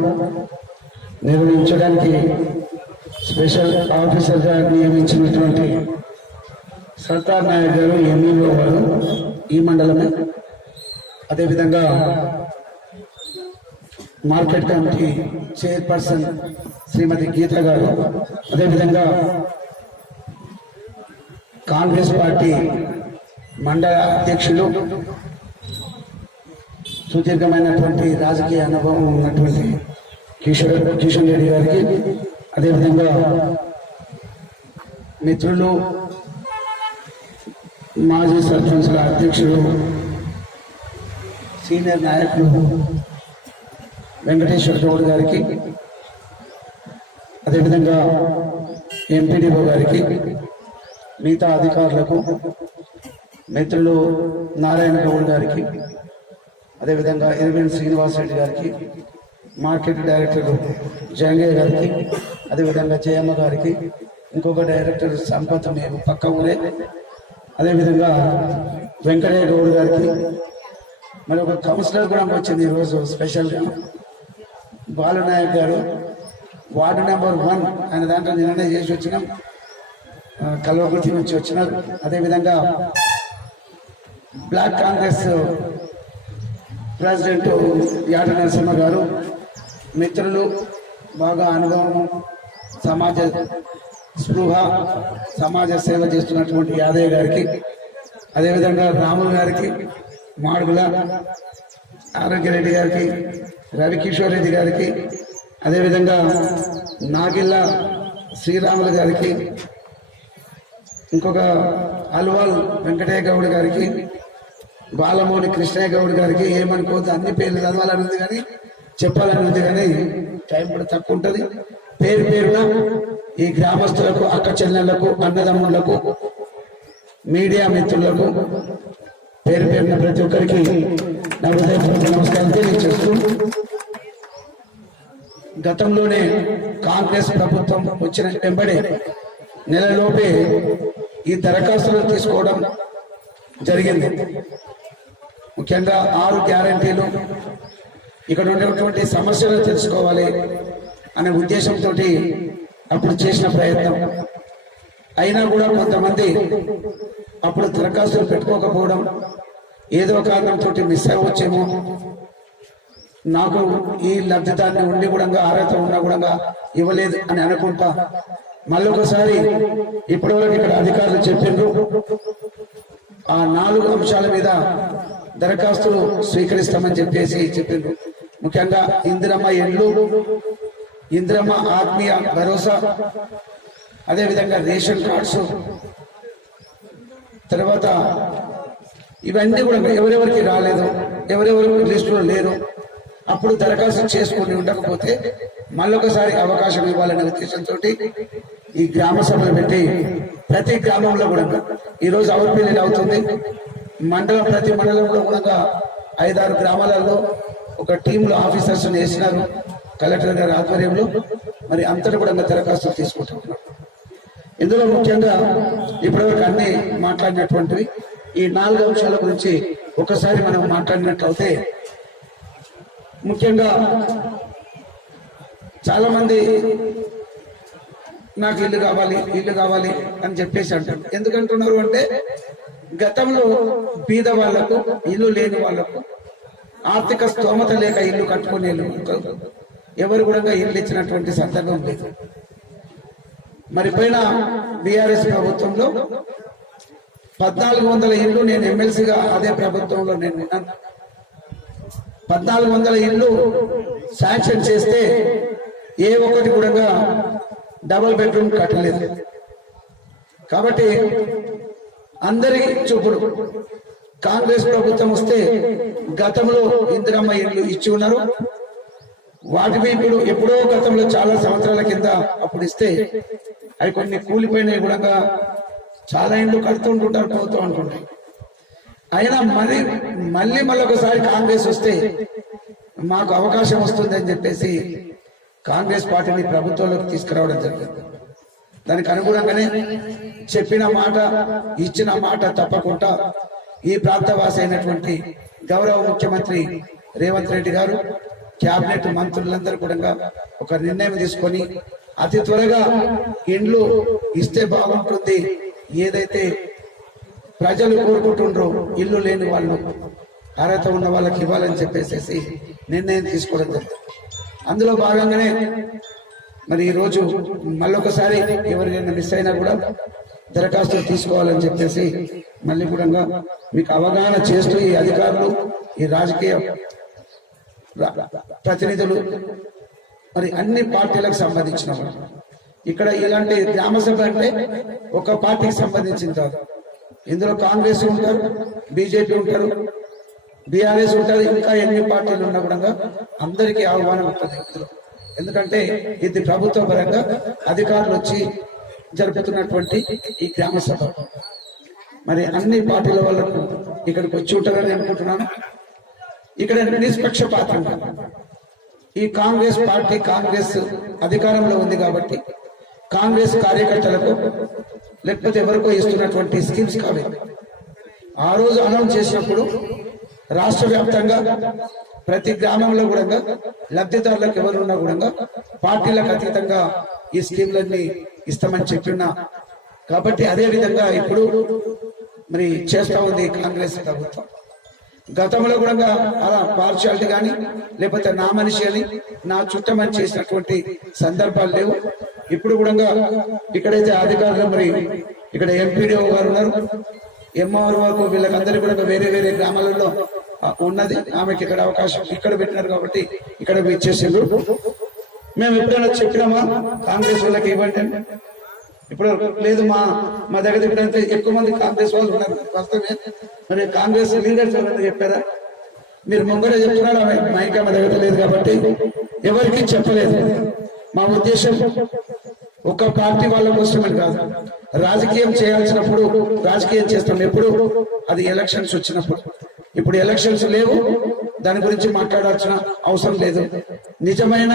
నిర్వహించడానికి స్పెషల్ ఆఫీసర్గా నియమించినటువంటి సర్దార్ నాయక్ గారు, ఎంఈఓ గారు ఈ మండలమే, అదేవిధంగా మార్కెట్ కమిటీ చైర్పర్సన్ శ్రీమతి గీత గారు, అదేవిధంగా కాంగ్రెస్ పార్టీ మండల అధ్యక్షులు, సుదీర్ఘమైనటువంటి రాజకీయ అనుభవం ఉన్నటువంటి కిషన్ రెడ్డి గారికి, అదేవిధంగా మిత్రులు మాజీ సర్పంచ్ల అధ్యక్షులు సీనియర్ నాయకులు వెంకటేశ్వర గౌడ్ గారికి, అదేవిధంగా ఎంపీడీఓ గారికి, మిగతా అధికారులకు, మిత్రులు నారాయణ గౌడ్ గారికి, అదేవిధంగా ఎరివెన్ శ్రీనివాసరెడ్డి గారికి, మార్కెట్ డైరెక్టర్ జంగయ్య గారికి, అదేవిధంగా జయమ్మ గారికి, ఇంకొక డైరెక్టర్ సంపత్ మేము పక్క ఊరే, అదేవిధంగా వెంకటయ్య గౌడ్ గారికి, మరి ఒక కౌన్సిలర్ కూడా వచ్చింది ఈరోజు స్పెషల్గా బాలనాయక్ గారు, వార్డు నెంబర్ 1 ఆయన దాంట్లో నిర్ణయం చేసి వచ్చినాం, కల్వకుర్తి నుంచి వచ్చినారు. అదేవిధంగా బ్లాక్ కాంగ్రెస్ ప్రెసిడెంట్ యాట నరసింహ గారు, మిత్రులు బాగా అనుభవం, సమాజ స్పృహ, సమాజ సేవ చేస్తున్నటువంటి యాదయ్య గారికి, అదేవిధంగా రాములు గారికి, మాడుగుల ఆరోగ్యరెడ్డి గారికి, రవికిషోర్ రెడ్డి గారికి, అదేవిధంగా నాగిల్ల శ్రీరాములు గారికి, ఇంకొక అల్వాల్ వెంకటయ్య గౌడ్ గారికి, బాలమోని కృష్ణయ్య గౌడ్ గారికి, ఏమనుకోవద్దు అన్ని పేర్లు చదవాలని ఉంది కానీ చెప్పాలని ఉంది కానీ టైం కూడా తక్కువ ఉంటుంది. పేరు పేరున ఈ గ్రామస్తులకు, అక్క చెల్లెళ్లకు, అన్నదమ్ములకు, మీడియా మిత్రులకు పేరు పేరున ప్రతి ఒక్కరికి నా హృదయపూర్వక నమస్కారం తెలియజేస్తూ, గతంలోనే కాంగ్రెస్ ప్రభుత్వం వచ్చిన వెంబడే నెలలోపే ఈ దరఖాస్తులను తీసుకోవడం జరిగింది. ముఖ్యంగా 6 గ్యారంటీలు, ఇక్కడ ఉన్నటువంటి సమస్యలను తెలుసుకోవాలి అనే ఉద్దేశంతో అప్పుడు చేసిన ప్రయత్నం. అయినా కూడా కొంతమంది అప్పుడు దరఖాస్తులు పెట్టుకోకపోవడం, ఏదో కారణంతో మిస్ అవ్వచ్చేమో, నాకు ఈ లబ్ధిదారుని ఉండి కూడా అర్హత ఉన్నా కూడా ఇవ్వలేదు అని అనుకుంటా మళ్ళొకసారి ఇప్పటివరకు ఇక్కడ అధికారులు చెప్పిండ్రు, ఆ 4 అంశాల మీద దరఖాస్తులు స్వీకరిస్తామని చెప్పేసి చెప్పిండ్రు. ముఖ్యంగా ఇందిరమ్మ ఇండ్లు, ఇందిరమ్మ ఆత్మీయ భరోసా, అదేవిధంగా రేషన్ కార్డ్స్, తర్వాత ఇవన్నీ కూడా ఎవరెవరికి రాలేదు, ఎవరెవరు లిస్టులో లేరు, అప్పుడు దరఖాస్తు చేసుకుని ఉండకపోతే మళ్ళొకసారి అవకాశం ఇవ్వాలనే ఉద్దేశంతో ఈ గ్రామ సభలు పెట్టి ప్రతి గ్రామంలో కూడా ఈరోజు అవుట్పల్లి అవుతుంది. మండలం, ప్రతి మండలంలో కూడా 5-6 గ్రామాలలో ఒక టీంలో ఆఫీసర్స్ వేసినారు కలెక్టర్ గారి ఆధ్వర్యంలో. మరి అంతటా కూడా దరఖాస్తులు తీసుకుంటున్నారు. ఇందులో ముఖ్యంగా ఇప్పటివరకు అన్ని మాట్లాడినటువంటివి ఈ 4 అంశాల గురించి ఒకసారి మనం మాట్లాడినట్లయితే, ముఖ్యంగా చాలా మంది నాకు ఇల్లు కావాలి అని చెప్పేసి అంటారు. ఎందుకంటున్నారు అంటే గతంలో బీద వాళ్లకు, ఇల్లు లేని వాళ్లకు, ఆర్థిక స్తోమత లేక ఇల్లు కట్టుకునే ఎవరు కూడా ఇల్లు ఇచ్చినటువంటి సందర్భం లేదు. మరి పోయిన బీఆర్ఎస్ ప్రభుత్వంలో 1400 ఇల్లు, నేను ఎమ్మెల్సీగా అదే ప్రభుత్వంలో నేను ఉన్నాను, 1400 ఇల్లు శాంక్షన్ చేస్తే ఏ ఒక్కటి కూడా డబుల్ బెడ్రూమ్ కట్టలేదు. కాబట్టి అందరికీ చూపుడు కాంగ్రెస్ ప్రభుత్వం వస్తే గతంలో ఇందిరమ్మ ఇల్లు ఇచ్చి ఉన్నారు. వాటివి ఇప్పుడు ఎప్పుడో గతంలో చాలా సంవత్సరాల కింద అప్పుడు ఇస్తే అవి కొన్ని కూలిపోయినాయి కూడా, చాలా ఇండ్లు కడుతుంటుంటారు, పోతూ ఉంటుంటాయి. అయినా మళ్ళీ ఒకసారి కాంగ్రెస్ వస్తే మాకు అవకాశం వస్తుంది అని చెప్పేసి కాంగ్రెస్ పార్టీని ప్రభుత్వంలోకి తీసుకురావడం జరిగింది. దానికి అనుగుణంగానే చెప్పిన మాట, ఇచ్చిన మాట తప్పకుండా ఈ ప్రాంతవాసి అయినటువంటి గౌరవ ముఖ్యమంత్రి రేవంత్ రెడ్డి గారు, క్యాబినెట్ మంత్రులందరూ కూడా ఒక నిర్ణయం తీసుకొని అతి త్వరగా ఇండ్లు ఇస్తే బాగుంటుంది, ఏదైతే ప్రజలు కోరుకుంటుండ్రో ఇల్లు లేని వాళ్ళు, అర్హత ఉన్న వాళ్ళకి ఇవ్వాలని చెప్పేసి నిర్ణయం తీసుకోవడం జరిగింది. అందులో భాగంగానే మరి ఈ రోజు మళ్ళొకసారి ఎవరికైనా మిస్ అయినా కూడా దరఖాస్తులు తీసుకోవాలని చెప్పేసి మళ్ళీ కూడా మీకు అవగాహన చేస్తూ ఈ అధికారులు, ఈ రాజకీయ ప్రతినిధులు, మరి అన్ని పార్టీలకు సంబంధించిన వాళ్ళు, ఇక్కడ ఇలాంటి గ్రామ సభ అంటే ఒక పార్టీకి సంబంధించిన కాదు. ఇందులో కాంగ్రెస్ ఉంటారు, బీజేపీ ఉంటారు, బీఆర్ఎస్ ఉంటారు, ఇంకా ఎన్ని పార్టీలు ఉన్నా కూడా అందరికీ ఆహ్వానం ఉంటుంది ఇందులో. ఎందుకంటే ఇది ప్రభుత్వ పరంగా అధికారులు వచ్చి జరుపుతున్నటువంటి ఈ గ్రామ సభ. మరి అన్ని పార్టీల వాళ్ళకు ఇక్కడికి వచ్చి ఉంటారని అనుకుంటున్నాను. ఇక్కడ నిష్పక్షపాతంగా ఈ కాంగ్రెస్ పార్టీ, కాంగ్రెస్ అధికారంలో ఉంది కాబట్టి కాంగ్రెస్ కార్యకర్తలకు లేకపోతే ఎవరికో ఇస్తున్నటువంటి స్కీమ్స్ కావాలి. ఆ రోజు అనౌన్స్ చేసినప్పుడు రాష్ట్ర వ్యాప్తంగా ప్రతి గ్రామంలో కూడా లబ్ధిదారులకు ఎవరున్నా కూడా పార్టీలకు అతీతంగా ఈ స్కీమ్లన్నీ ఇస్తామని చెప్పినా, కాబట్టి అదే విధంగా ఇప్పుడు మరి చేస్తా ఉంది కాంగ్రెస్ ప్రభుత్వం. గతంలో కూడా అలా పార్షియాలిటీ కానీ లేకపోతే నా మనిషి అని, నా చుట్టమని చేసినటువంటి సందర్భాలు లేవు. ఇప్పుడు కూడా ఇక్కడైతే అధికారులు, మరి ఇక్కడ ఎంపీడీఓ గారు ఉన్నారు, ఎంఆర్ వరకు, వీళ్ళకందరూ కూడా వేరే వేరే గ్రామాలలో ఉన్నది. ఆమెకి ఇక్కడ అవకాశం ఇక్కడ పెట్టినారు కాబట్టి ఇక్కడ ఇచ్చేసిండ్రు. మేము ఎప్పుడైనా చెప్పినామా కాంగ్రెస్ వాళ్ళకి ఇవ్వండి? ఇప్పుడు లేదు, మా దగ్గర ఇప్పుడంటే ఎక్కువ మంది కాంగ్రెస్ వాళ్ళు ఉన్నారు వాస్తవమే. మరి కాంగ్రెస్ లీడర్స్ ఎవరైనా చెప్పారా? మీరు ముంగరే చెప్తున్నారు, మైకా మా దగ్గర లేదు కాబట్టి ఎవరికి చెప్పలేదు. మా ఉద్దేశం ఒక పార్టీ వాళ్ళ కోసమని కాదు, రాజకీయం చేయాల్సినప్పుడు రాజకీయం చేస్తాం. ఎప్పుడు అది ఎలక్షన్స్ వచ్చినప్పుడు. ఇప్పుడు ఎలక్షన్స్ లేవు, దాని గురించి మాట్లాడాల్సిన అవసరం లేదు. నిజమైన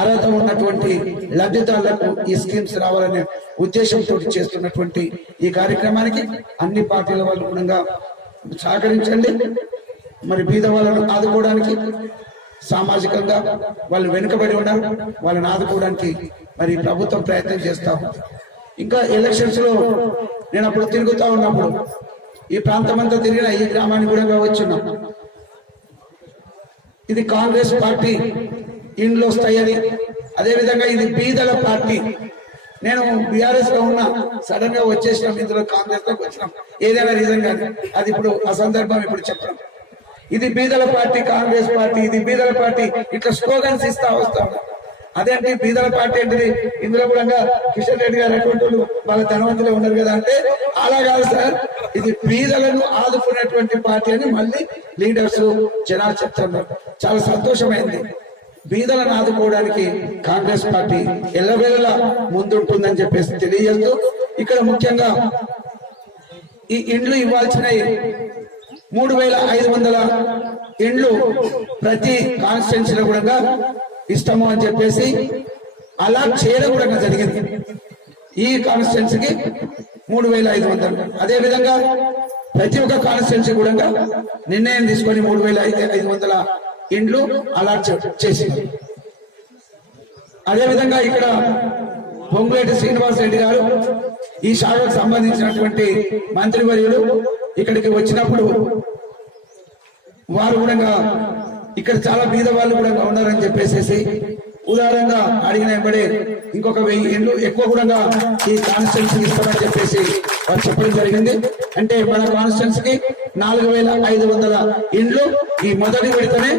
అర్హత ఉన్నటువంటి లబ్ధిదారులకు ఈ స్కీమ్స్ రావాలనే ఉద్దేశంతో చేస్తున్నటువంటి ఈ కార్యక్రమానికి అన్ని పార్టీల వాళ్ళు కూడా సహకరించండి. మరి బీద వాళ్ళను ఆదుకోవడానికి సామాజికంగా వాళ్ళు వెనుకబడి ఉన్నారు, వాళ్ళని ఆదుకోవడానికి మరి ప్రభుత్వం ప్రయత్నం చేస్తాం. ఇంకా ఎలక్షన్స్ లో నేను అప్పుడు తిరుగుతా ఉన్నప్పుడు ఈ ప్రాంతం అంతా తిరిగిన, ఈ గ్రామానికి కూడా వచ్చున్నాం. ఇది కాంగ్రెస్ పార్టీ ఇండ్లు వస్తాయని, అదేవిధంగా ఇది బీదల పార్టీ. నేను బీఆర్ఎస్ లో ఉన్నా, సడన్ గా వచ్చేసినాం, ఇందులో కాంగ్రెస్ లోకి వచ్చినాం. ఏదైనా రీజన్ కానీ అది ఇప్పుడు అసందర్భం ఇప్పుడు చెప్పడం. ఇది బీదల పార్టీ, కాంగ్రెస్ పార్టీ, ఇది బీదల పార్టీ, ఇట్లా స్లోగన్స్ ఇస్తా వస్తాం. అదేంటి బీదల పార్టీ ఏంటిది? ఇందులో కూడా కిషన్ రెడ్డి గారు అటువంటి వాళ్ళ ధనవంతులే ఉన్నారు కదా అంటే, అలా కాదు సార్, ఇది బీదలను ఆదుకునేటువంటి పార్టీ అని మళ్ళీ లీడర్స్ జనాలు చెప్తున్నారు. చాలా సంతోషమైంది. బీదలను ఆదుకోవడానికి కాంగ్రెస్ పార్టీ ఎల్లవేళలా ముందుంటుందని చెప్పేసి తెలియజేస్తూ, ఇక్కడ ముఖ్యంగా ఈ ఇండ్లు ఇవ్వాల్సిన 3500 ఇండ్లు ప్రతి కాన్స్టిట్యున్సీలో కూడా ఇస్తాము అని చెప్పేసి అలా చేయడం కూడా జరిగింది. ఈ కాన్స్టిట్యున్సీకి 3500, అదే విధంగా ప్రతి ఒక్క కాన్స్టిట్యున్సీ కూడా నిర్ణయం తీసుకొని 3500 ఇండ్లు అలాట్ చేసింది. అదేవిధంగా ఇక్కడ పొంగులేటి శ్రీనివాస్ రెడ్డి గారు ఈ శాఖకు సంబంధించినటువంటి మంత్రివర్యులు ఇక్కడికి వచ్చినప్పుడు వారు కూడా ఇక్కడ చాలా బీద వాళ్ళు కూడా ఉన్నారని చెప్పేసి ఉదాహరణగా అడిగిన వెంబడే ఇంకొక 1000 ఇళ్ళు ఎక్కువ కూడా ఈ కాన్స్టిట్యున్సీకి ఇస్తామని చెప్పేసి వారు చెప్పడం జరిగింది. అంటే మన కాన్స్టిట్యున్సీకి 4500 ఇండ్లు ఈ మొదటి విడతనే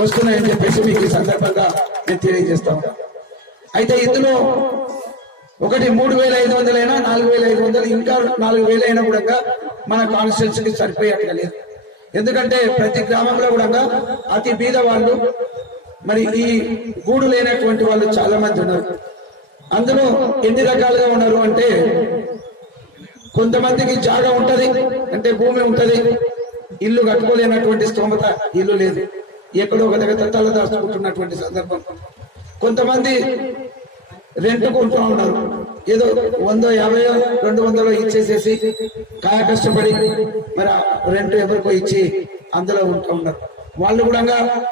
వస్తున్నాయని చెప్పేసి మీకు ఈ సందర్భంగా నేను తెలియజేస్తా ఉన్నాను. అయితే ఇందులో ఒకటి 3500 అయినా 4500 ఇంకా 4000 అయినా కూడా మన కాన్స్టిట్యున్సీకి సరిపోయేట్టుగా లేదు. ఎందుకంటే ప్రతి గ్రామంలో కూడా అతి బీద వాళ్ళు మరి ఈ గూడు లేనటువంటి వాళ్ళు చాలా మంది ఉన్నారు. అందులో ఎన్ని రకాలుగా ఉన్నారు అంటే కొంతమందికి జాగా ఉంటది, అంటే భూమి ఉంటది, ఇల్లు కట్టుకోలేనటువంటి స్తోమత ఇల్లు లేదు, ఎక్కడో ఒక దగ్గర తల దాచుకుంటున్నటువంటి సందర్భం. కొంతమంది రెంట్కు ఉంటూ ఉన్నారు, ఏదో 100, 50, 200 ఇచ్చేసేసి కాయ కష్టపడి మరి రెంట్ ఎవరికో ఇచ్చి అందులో ఉంటూ ఉన్నారు. వాళ్ళు కూడా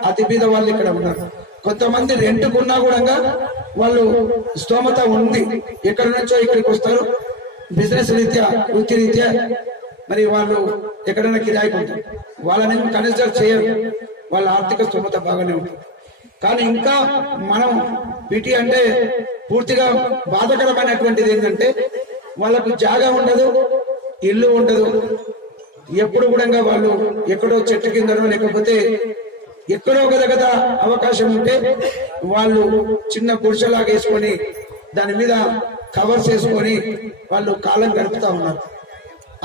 అతి బీద వాళ్ళు ఇక్కడ ఉన్నారు. కొంతమంది రెంట్కున్నా కూడా వాళ్ళు స్తోమత ఉంది, ఎక్కడి నుంచో ఇక్కడికి వస్తారు, బిజినెస్ రీత్యా వృత్తి రీత్యా మరి వాళ్ళు ఎక్కడైనా కిరాయికి ఉంటారు, వాళ్ళని కన్సిడర్ చేయరు, వాళ్ళ ఆర్థిక స్తోమత బాగానే ఉంటుంది. కానీ ఇంకా మనం పిటి అంటే పూర్తిగా బాధకరమైనటువంటిది ఏంటంటే వాళ్ళకు జాగా ఉండదు, ఇల్లు ఉండదు, ఎప్పుడు కూడా వాళ్ళు ఎక్కడో చెట్టు కిందనో లేకపోతే ఎక్కడో ఒక దగ్గర అవకాశం ఉంటే వాళ్ళు చిన్న గుడిసెలాగా వేసుకొని దాని మీద కవర్స్ వేసుకొని వాళ్ళు కాలం గడుపుతా ఉన్నారు.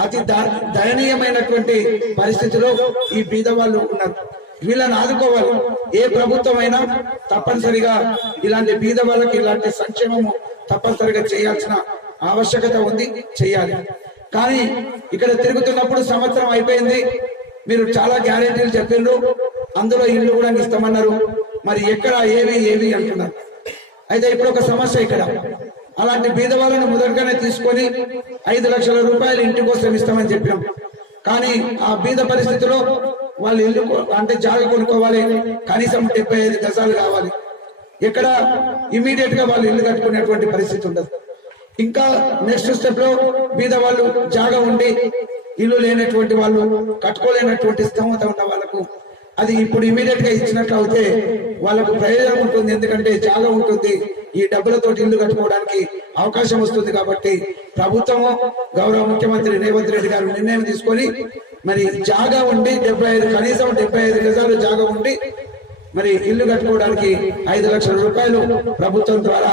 అతి దయనీయమైనటువంటి పరిస్థితిలో ఈ బీద వాళ్ళు ఉన్నారు. వీళ్ళని ఆదుకోవాలి. ఏ ప్రభుత్వం అయినా తప్పనిసరిగా ఇలాంటి బీద వాళ్ళకి ఇలాంటి సంక్షేమము తప్పనిసరిగా చేయాల్సిన ఆవశ్యకత ఉంది, చేయాలి. కానీ ఇక్కడ తిరుగుతున్నప్పుడు సంవత్సరం అయిపోయింది, మీరు చాలా గ్యారెంటీలు చెప్పిండ్రు, అందులో ఇల్లు కూడా ఇస్తామన్నారు, మరి ఎక్కడ ఏవి అంటున్నారు. అయితే ఇప్పుడు ఒక సమస్య, ఇక్కడ అలాంటి బీద వాళ్ళను మొదటగానే తీసుకొని 5 లక్షల రూపాయలు ఇంటి కోసం ఇస్తామని చెప్పాం. కానీ ఆ బీద పరిస్థితిలో వాళ్ళు ఇల్లు అంటే జాగా కొనుక్కోవాలి, కనీసం 75 గజాలు కావాలి, ఎక్కడ ఇమీడియట్ గా వాళ్ళు ఇల్లు కట్టుకునేటువంటి పరిస్థితి ఉండదు. ఇంకా నెక్స్ట్ స్టెప్ లో బీద వాళ్ళు జాగా ఉండి ఇల్లు లేనటువంటి వాళ్ళు, కట్టుకోలేనటువంటి స్థోమత ఉన్న వాళ్ళకు అది ఇప్పుడు ఇమీడియట్ గా ఇచ్చినట్లు అయితే వాళ్ళకు ప్రయోజనం ఉంటుంది. ఎందుకంటే జాగా ఉంటుంది, ఈ డబ్బులతో ఇల్లు కట్టుకోవడానికి అవకాశం వస్తుంది. కాబట్టి ప్రభుత్వము గౌరవ ముఖ్యమంత్రి రేవంత్ రెడ్డి గారు నిర్ణయం తీసుకొని మరి జాగా ఉండి కనీసం 75 గజాలు జాగా ఉండి మరి ఇల్లు కట్టుకోవడానికి 5 లక్షల రూపాయలు ప్రభుత్వం ద్వారా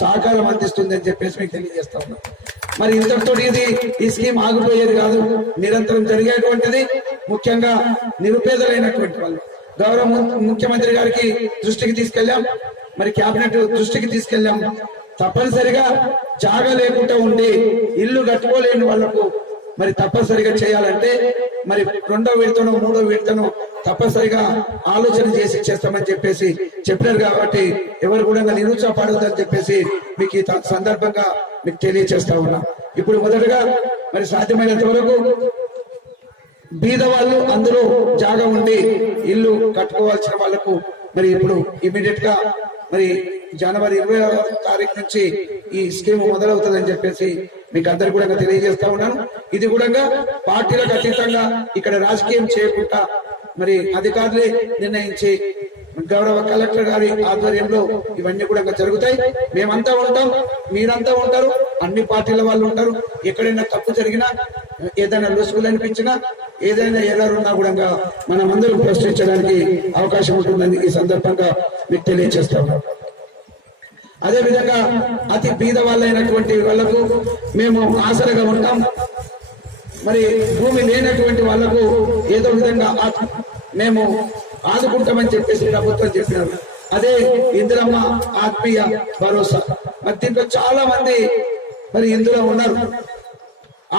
సహకారం అందిస్తుంది అని చెప్పేసి మీకు తెలియజేస్తా ఉన్నాం. మరి ఇంతటితో ఈ స్కీమ్ ఆగిపోయేది కాదు, నిరంతరం జరిగేటువంటిది. ముఖ్యంగా నిరుపేదలైనటువంటి వాళ్ళు గౌరవ ముఖ్యమంత్రి గారికి దృష్టికి తీసుకెళ్లాం, మరి కేబినెట్ దృష్టికి తీసుకెళ్లాం. తప్పనిసరిగా జాగా లేకుండా ఉండి ఇల్లు కట్టుకోలేని వాళ్లకు మరి తప్పనిసరిగా చేయాలంటే మరి 2వ విడతను 3వ విడతను తప్పనిసరిగా ఆలోచన చేసి చేస్తామని చెప్పేసి చెప్పారు. కాబట్టి ఎవరు కూడా నిరుత్సాహపడవద్దని చెప్పేసి మీకు ఈ సందర్భంగా మీకు తెలియజేస్తా ఉన్నా. ఇప్పుడు మొదటగా మరి సాధ్యమైనంత వరకు బీద వాళ్ళు అందులో జాగా ఉండి ఇల్లు కట్టుకోవాల్సిన వాళ్లకు మరి ఇప్పుడు ఇమీడియట్ గా మరి జనవరి 20వ తారీఖు నుంచి ఈ స్కీమ్ మొదలవుతుందని చెప్పేసి మీకు అందరు కూడా తెలియజేస్తా ఉన్నాను. ఇది కూడా పార్టీలకు అతీతంగా ఇక్కడ రాజకీయం చేయకుండా మరి అధికారులే నిర్ణయించి గౌరవ కలెక్టర్ గారి ఆధ్వర్యంలో ఇవన్నీ కూడా జరుగుతాయి. మేమంతా ఉంటాం, మీరంతా ఉంటారు, అన్ని పార్టీల వాళ్ళు ఉంటారు. ఎక్కడైనా తప్పు జరిగినా, ఏదైనా లొసుగులు అనిపించినా, ఏదైనా ఎర్రర్ ఉన్నా కూడా మనం అందరం ప్రశ్నించడానికి అవకాశం ఉంటుందని ఈ సందర్భంగా మీకు తెలియజేస్తా ఉన్నాం. అదే విధంగా అతి బీద వాళ్ళైనటువంటి వాళ్లకు మేము ఆసరగా ఉంటాం. మరి భూమి లేనటువంటి వాళ్లకు ఏదో విధంగా మేము ఆదుకుంటామని చెప్పేసి ప్రభుత్వం చెప్పినారు. అదే ఇందిరమ్మ ఆత్మీయ భరోసా. మరి దీంట్లో చాలా మంది మరి ఇందులో ఉన్నారు,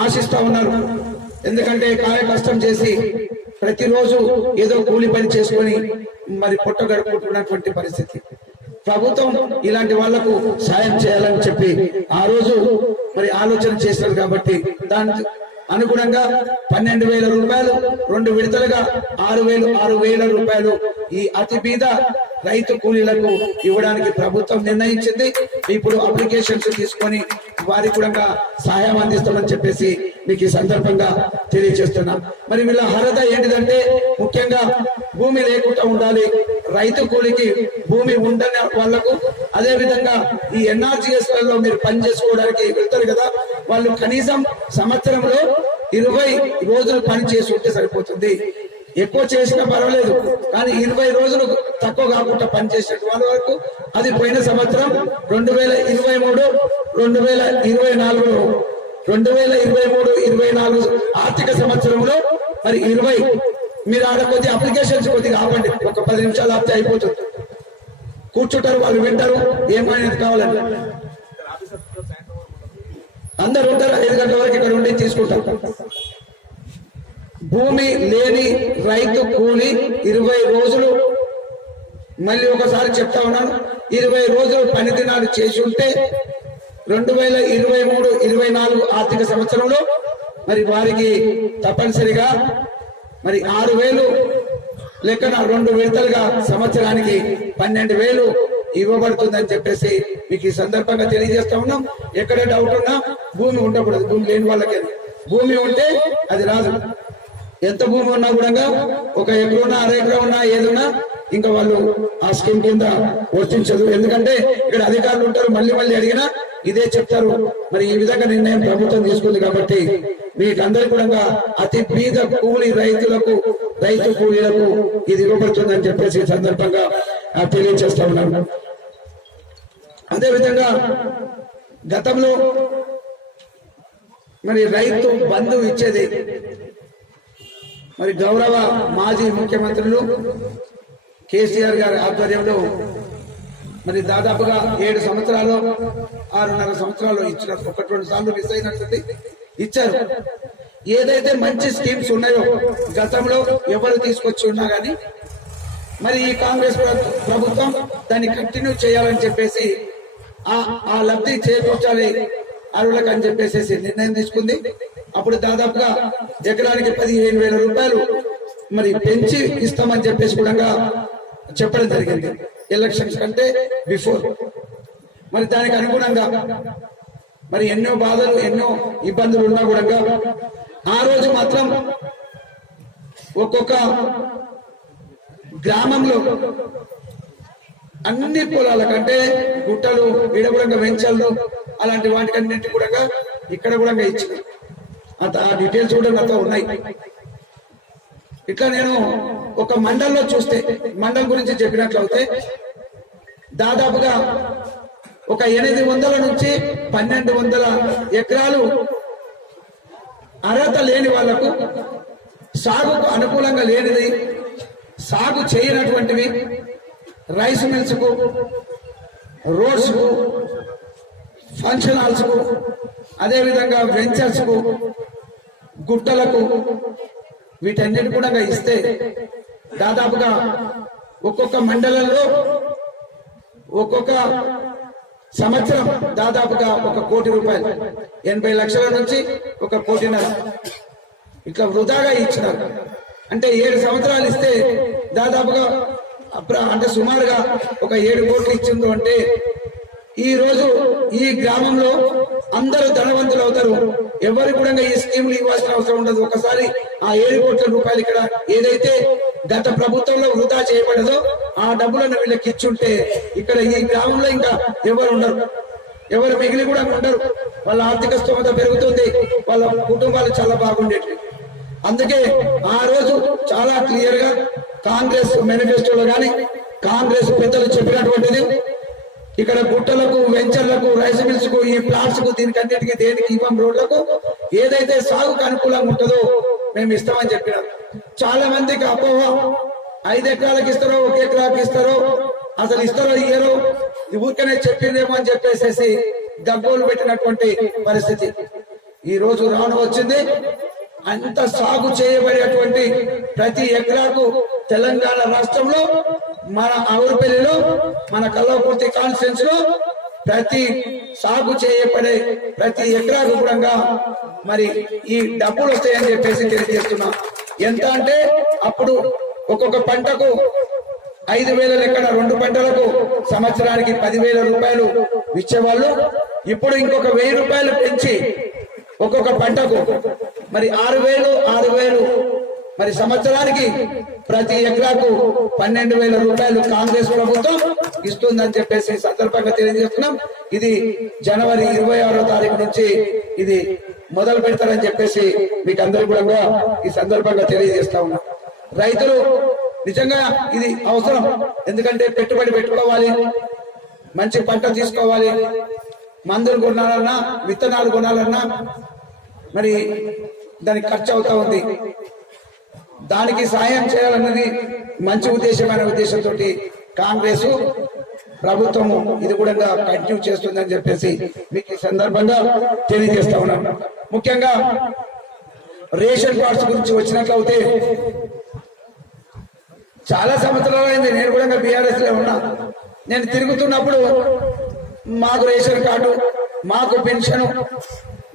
ఆశిస్తా ఉన్నారు. ఎందుకంటే కాయ కష్టం చేసి ప్రతిరోజు ఏదో కూలి పని చేసుకొని మరి పొట్ట గడుపుకుంటున్నటువంటి పరిస్థితి. ప్రభుత్వం ఇలాంటి వాళ్లకు సాయం చేయాలని చెప్పి ఆ రోజు మరి ఆలోచన చేశారు. కాబట్టి దాని అనుగుణంగా 12,000 రూపాయలు 2 విడతలుగా 6,000 రూపాయలు ఈ అతి బీద రైతు కూలీలకు ఇవ్వడానికి ప్రభుత్వం నిర్ణయించింది. ఇప్పుడు అప్లికేషన్స్ తీసుకొని వారికి కూడా సహాయం అందిస్తామని చెప్పేసి మీకు ఈ సందర్భంగా తెలియజేస్తున్నాం. మరి వీళ్ళ అర్హత ఏంటిదంటే ముఖ్యంగా భూమి లేకుండా ఉండాలి, రైతు కూలికి భూమి ఉండని వాళ్లకు, అదే విధంగా ఈ ఎన్ఆర్జీఎస్ లలో మీరు పని చేసుకోవడానికి వెళ్తారు కదా, వాళ్ళు కనీసం సంవత్సరంలో 20 రోజులు పని చేసి ఉంటే సరిపోతుంది. ఎక్కువ చేసినా పర్వాలేదు, కానీ 20 రోజులు తక్కువ కాకుండా పనిచేసిన వాళ్ళ వరకు అది పోయిన సంవత్సరం 2023, 2024 ఆర్థిక సంవత్సరంలో మరి 20 మీరు ఆడ కొద్ది అప్లికేషన్స్ కొద్దిగా ఆపండి, ఒక 10 నిమిషాలు ఆపితే అయిపోతుంది. కూర్చుంటారు, వాళ్ళు వింటారు, ఏమైనా కావాలండి అందరు ఉంటారు. 5 గంటల వరకు ఇక్కడ ఉండి తీసుకుంటారు. భూమి లేని రైతు కూలి 20 రోజులు, మళ్ళీ ఒకసారి చెప్తా ఉన్నాను, 20 రోజులు పని దినాలు చేసి ఉంటే 2023-24 ఆర్థిక సంవత్సరంలో మరి వారికి తప్పనిసరిగా మరి 6,000 లెక్కన 2 విడతలుగా సంవత్సరానికి 12,000 ఇవ్వబడుతుందని చెప్పేసి మీకు ఈ సందర్భంగా తెలియజేస్తా ఉన్నాం. ఎక్కడ డౌట్ ఉన్నా భూమి ఉండకూడదు, భూమి లేని వాళ్ళకే. భూమి ఉంటే అది రాదు. ఎంత భూమి ఉన్నా కూడా, 1 ఎకరం ఉన్నా, 1/2 ఎకరం ఉన్నా, ఏదున్నా ఇంకా వాళ్ళు ఆ స్కీమ్ కింద వర్తించదు. ఎందుకంటే ఇక్కడ అధికారులు ఉంటారు, మళ్ళీ అడిగినా ఇదే చెప్తారు. మరి ఈ విధంగా నిర్ణయం ప్రభుత్వం తీసుకుంది కాబట్టి మీకు అందరికీ కూడా అతి బీద కూలి రైతు కూలీలకు ఇది ఇవ్వబడుతుందని చెప్పేసి ఈ సందర్భంగా తెలియజేస్తా ఉన్నాను. అదేవిధంగా గతంలో మరి రైతు బంధు ఇచ్చేది మరి గౌరవ మాజీ ముఖ్యమంత్రులు కేసీఆర్ గారి ఆధ్వర్యంలో మరి దాదాపుగా 7 సంవత్సరాలు 6.5 సంవత్సరాలు ఇచ్చిన, 1-2 సార్లు మిస్ అయినట్టుంది ఇచ్చారు. ఏదైతే మంచి స్కీమ్స్ ఉన్నాయో గతంలో ఎవరు తీసుకొచ్చి ఉన్నా గానీ మరి ఈ కాంగ్రెస్ ప్రభుత్వం దాన్ని కంటిన్యూ చేయాలని చెప్పేసి ఆ లబ్ధి చేకూర్చాలి అర్హులకు అని చెప్పేసి నిర్ణయం తీసుకుంది. అప్పుడు దాదాపుగా ఎకరానికి 15,000 రూపాయలు మరి పెంచి ఇస్తామని చెప్పేసి కూడా చెప్పడం జరిగింది ఎలక్షన్స్ కంటే బిఫోర్. మరి దానికి అనుగుణంగా మరి ఎన్నో బాధలు, ఎన్నో ఇబ్బందులు ఉన్నా కూడా ఆ రోజు మాత్రం ఒక్కొక్క గ్రామంలో అన్ని పొలాల కంటే గుట్టలు, విడబుడంగా వెంచర్లు అలాంటి వాటికన్నింటి కూడా ఇక్కడ కూడా ఇచ్చింది. ఆ డీటెయిల్స్ కూడా నాతో ఉన్నాయి. ఇట్లా నేను ఒక మండల్లో చూస్తే, మండల్ గురించి చెప్పినట్లయితే దాదాపుగా ఒక 800 నుంచి 1,200 ఎకరాలు అర్హత లేని వాళ్లకు, సాగుకు అనుకూలంగా లేనిది, సాగు చేయనటువంటివి, రైస్ మిల్స్ కు, రోడ్స్ కు, ఫంక్షన్ హాల్స్ కు, అదేవిధంగా వెంచర్స్ కు, గుట్టలకు, వీటన్నిటి కూడా ఇస్తే దాదాపుగా ఒక్కొక్క మండలంలో ఒక్కొక్క సంవత్సరం దాదాపుగా 1 కోటి రూపాయలు, 80 లక్షల నుంచి 1 కోటిన్నర ఇట్లా వృధాగా ఇచ్చినారు. అంటే 7 సంవత్సరాలు ఇస్తే దాదాపుగా అంటే సుమారుగా ఒక 7 కోట్లు ఇచ్చింది. అంటే ఈ రోజు ఈ గ్రామంలో అందరూ ధనవంతులు అవుతారు. ఎవరు కూడా ఈ స్కీములు ఇవ్వాల్సిన అవసరం ఉండదు. ఒకసారి ఆ 7 కోట్ల రూపాయలు ఇక్కడ ఏదైతే గత ప్రభుత్వంలో వృధా చేయబడదో ఆ డబ్బులను వీళ్ళకి ఇచ్చుంటే ఇక్కడ ఈ గ్రామంలో ఇంకా ఎవరు ఉండరు, ఎవరు మిగిలి కూడా ఉండరు. వాళ్ళ ఆర్థిక స్తోమత పెరుగుతుంది, వాళ్ళ కుటుంబాలు చాలా బాగుండేవి. అందుకే ఆ రోజు చాలా క్లియర్ గా కాంగ్రెస్ మేనిఫెస్టోలో గాని కాంగ్రెస్ పెద్దలు చెప్పినటువంటిది, ఇక్కడ గుట్టలకు, వెంచర్లకు, రైస్ మిల్స్ కు, ఈ ప్లాట్స్ కు, దీనికన్నిటికీ దేనికి ఇవ్వం, రోడ్లకు ఏదైతే సాగుకు అనుకూలంగా ఉంటుందో మేము ఇస్తామని చెప్పినారు. చాలా మందికి అపోహ, 5 ఎకరాలకు ఇస్తారో, 1 ఎకరాకి ఇస్తారో, అసలు ఇస్తారో ఇయ్యరో, ఊరికనే చెప్పిందేమో అని చెప్పేసి గగ్గోలు పెట్టినటువంటి పరిస్థితి ఈ రోజు రాను వచ్చింది. అంత సాగు చేయబడేటువంటి ప్రతి ఎకరాకు తెలంగాణ రాష్ట్రంలో మన ఆవురుపల్లిలో, మన కల్వకుర్తి కాన్స్టిట్యూన్స్ లో ప్రతి సాగు చేయబడే ప్రతి ఎకరాకు కూడా మరి ఈ డబ్బులు వస్తాయని చెప్పేసి తెలియజేస్తున్నా. ఎంత అంటే అప్పుడు ఒక్కొక్క పంటకు 5,000 లెక్కన 2 పంటలకు సంవత్సరానికి 10,000 రూపాయలు ఇచ్చేవాళ్ళు. ఇప్పుడు ఇంకొక 1,000 రూపాయలు పెంచి ఒక్కొక్క పంటకు మరి 6,000 మరి సంవత్సరానికి ప్రతి ఎకరాకు 12,000 రూపాయలు కాంగ్రెస్ ప్రభుత్వం ఇస్తుందని చెప్పేసి సందర్భంగా తెలియజేస్తున్నాం. ఇది జనవరి 26వ తారీఖు నుంచి ఇది మొదలు పెడతారని చెప్పేసి మీకు అందరికీ కూడా ఈ సందర్భంగా తెలియజేస్తా ఉన్నాం. రైతులు నిజంగా ఇది అవసరం. ఎందుకంటే పెట్టుబడి పెట్టుకోవాలి, మంచి పంట తీసుకోవాలి, మందులు కొనాలన్నా విత్తనాలు కొనాలన్నా మరి దానికి ఖర్చు అవుతా ఉంది. దానికి సాయం చేయాలన్నది మంచి ఉద్దేశమైన ఉద్దేశంతో కాంగ్రెస్ ప్రభుత్వము ఇది కూడా కంటిన్యూ చేస్తుందని చెప్పేసి మీకు ఈ సందర్భంగా తెలియజేస్తా ఉన్నాను. ముఖ్యంగా రేషన్ కార్డ్స్ గురించి వచ్చినట్లయితే చాలా సంవత్సరాలు అయింది. నేను కూడా బీఆర్ఎస్ లో ఉన్నా. నేను తిరుగుతున్నప్పుడు మాకు రేషన్ కార్డు, మాకు పెన్షన్,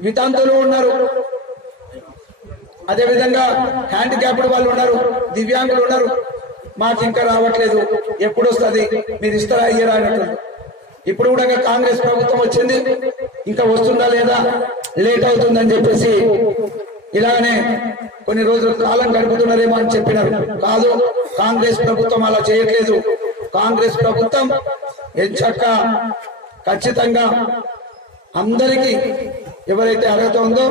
వితంతులు ఉన్నారు, అదేవిధంగా హ్యాండిక్యాప్డ్ వాళ్ళు ఉన్నారు, దివ్యాంగులు ఉన్నారు. మాకు ఇంకా రావట్లేదు, ఎప్పుడు వస్తుంది, మీరు ఇస్తారా అయ్యారా అన్నట్టు. ఇప్పుడు కూడా కాంగ్రెస్ ప్రభుత్వం వచ్చింది, ఇంకా వస్తుందా లేదా, లేట్ అవుతుందని చెప్పేసి ఇలాగనే కొన్ని రోజులు కాలం గడుపుతున్నారేమో అని చెప్పినారు. కాదు, కాంగ్రెస్ ప్రభుత్వం అలా చేయట్లేదు. కాంగ్రెస్ ప్రభుత్వం ఎంచక్క ఖచ్చితంగా అందరికీ ఎవరైతే అర్హత ఉందో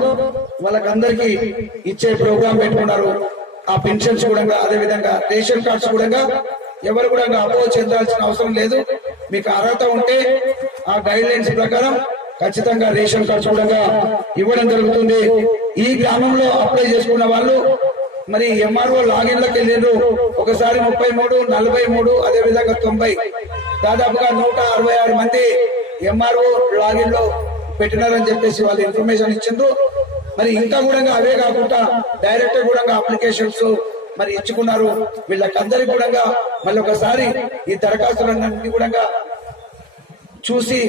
వాళ్ళకందరికీ ఇచ్చే ప్రోగ్రాం పెట్టుకున్నారు. ఆ పెన్షన్స్ కూడా, అదేవిధంగా రేషన్ కార్డ్స్ కూడా ఎవరు కూడా అపోజ్ చెందాల్సిన అవసరం లేదు. మీకు అర్హత ఉంటే ఆ గైడ్ లైన్స్ ప్రకారం ఖచ్చితంగా రేషన్ కార్డ్స్ కూడా ఇవ్వడం జరుగుతుంది. ఈ గ్రామంలో అప్లై చేసుకున్న వాళ్ళు మరి ఎంఆర్ఓ లాగిన్లోకి వెళ్ళిండ్రు. ఒకసారి 33, 43, అదేవిధంగా 90, దాదాపుగా 166 మంది ఎంఆర్ఓ లాగిన్ లో పెట్టినారని చెప్పేసి వాళ్ళు ఇన్ఫర్మేషన్ ఇచ్చిండ్రు. మరి ఇంకా కూడా అవే కాకుండా డైరెక్ట్ కూడా అప్లికేషన్స్ మరి ఇచ్చుకున్నారు. వీళ్ళకందరికీ కూడా మళ్ళీ ఒకసారి ఈ దరఖాస్తులన్నీ కూడా చూసి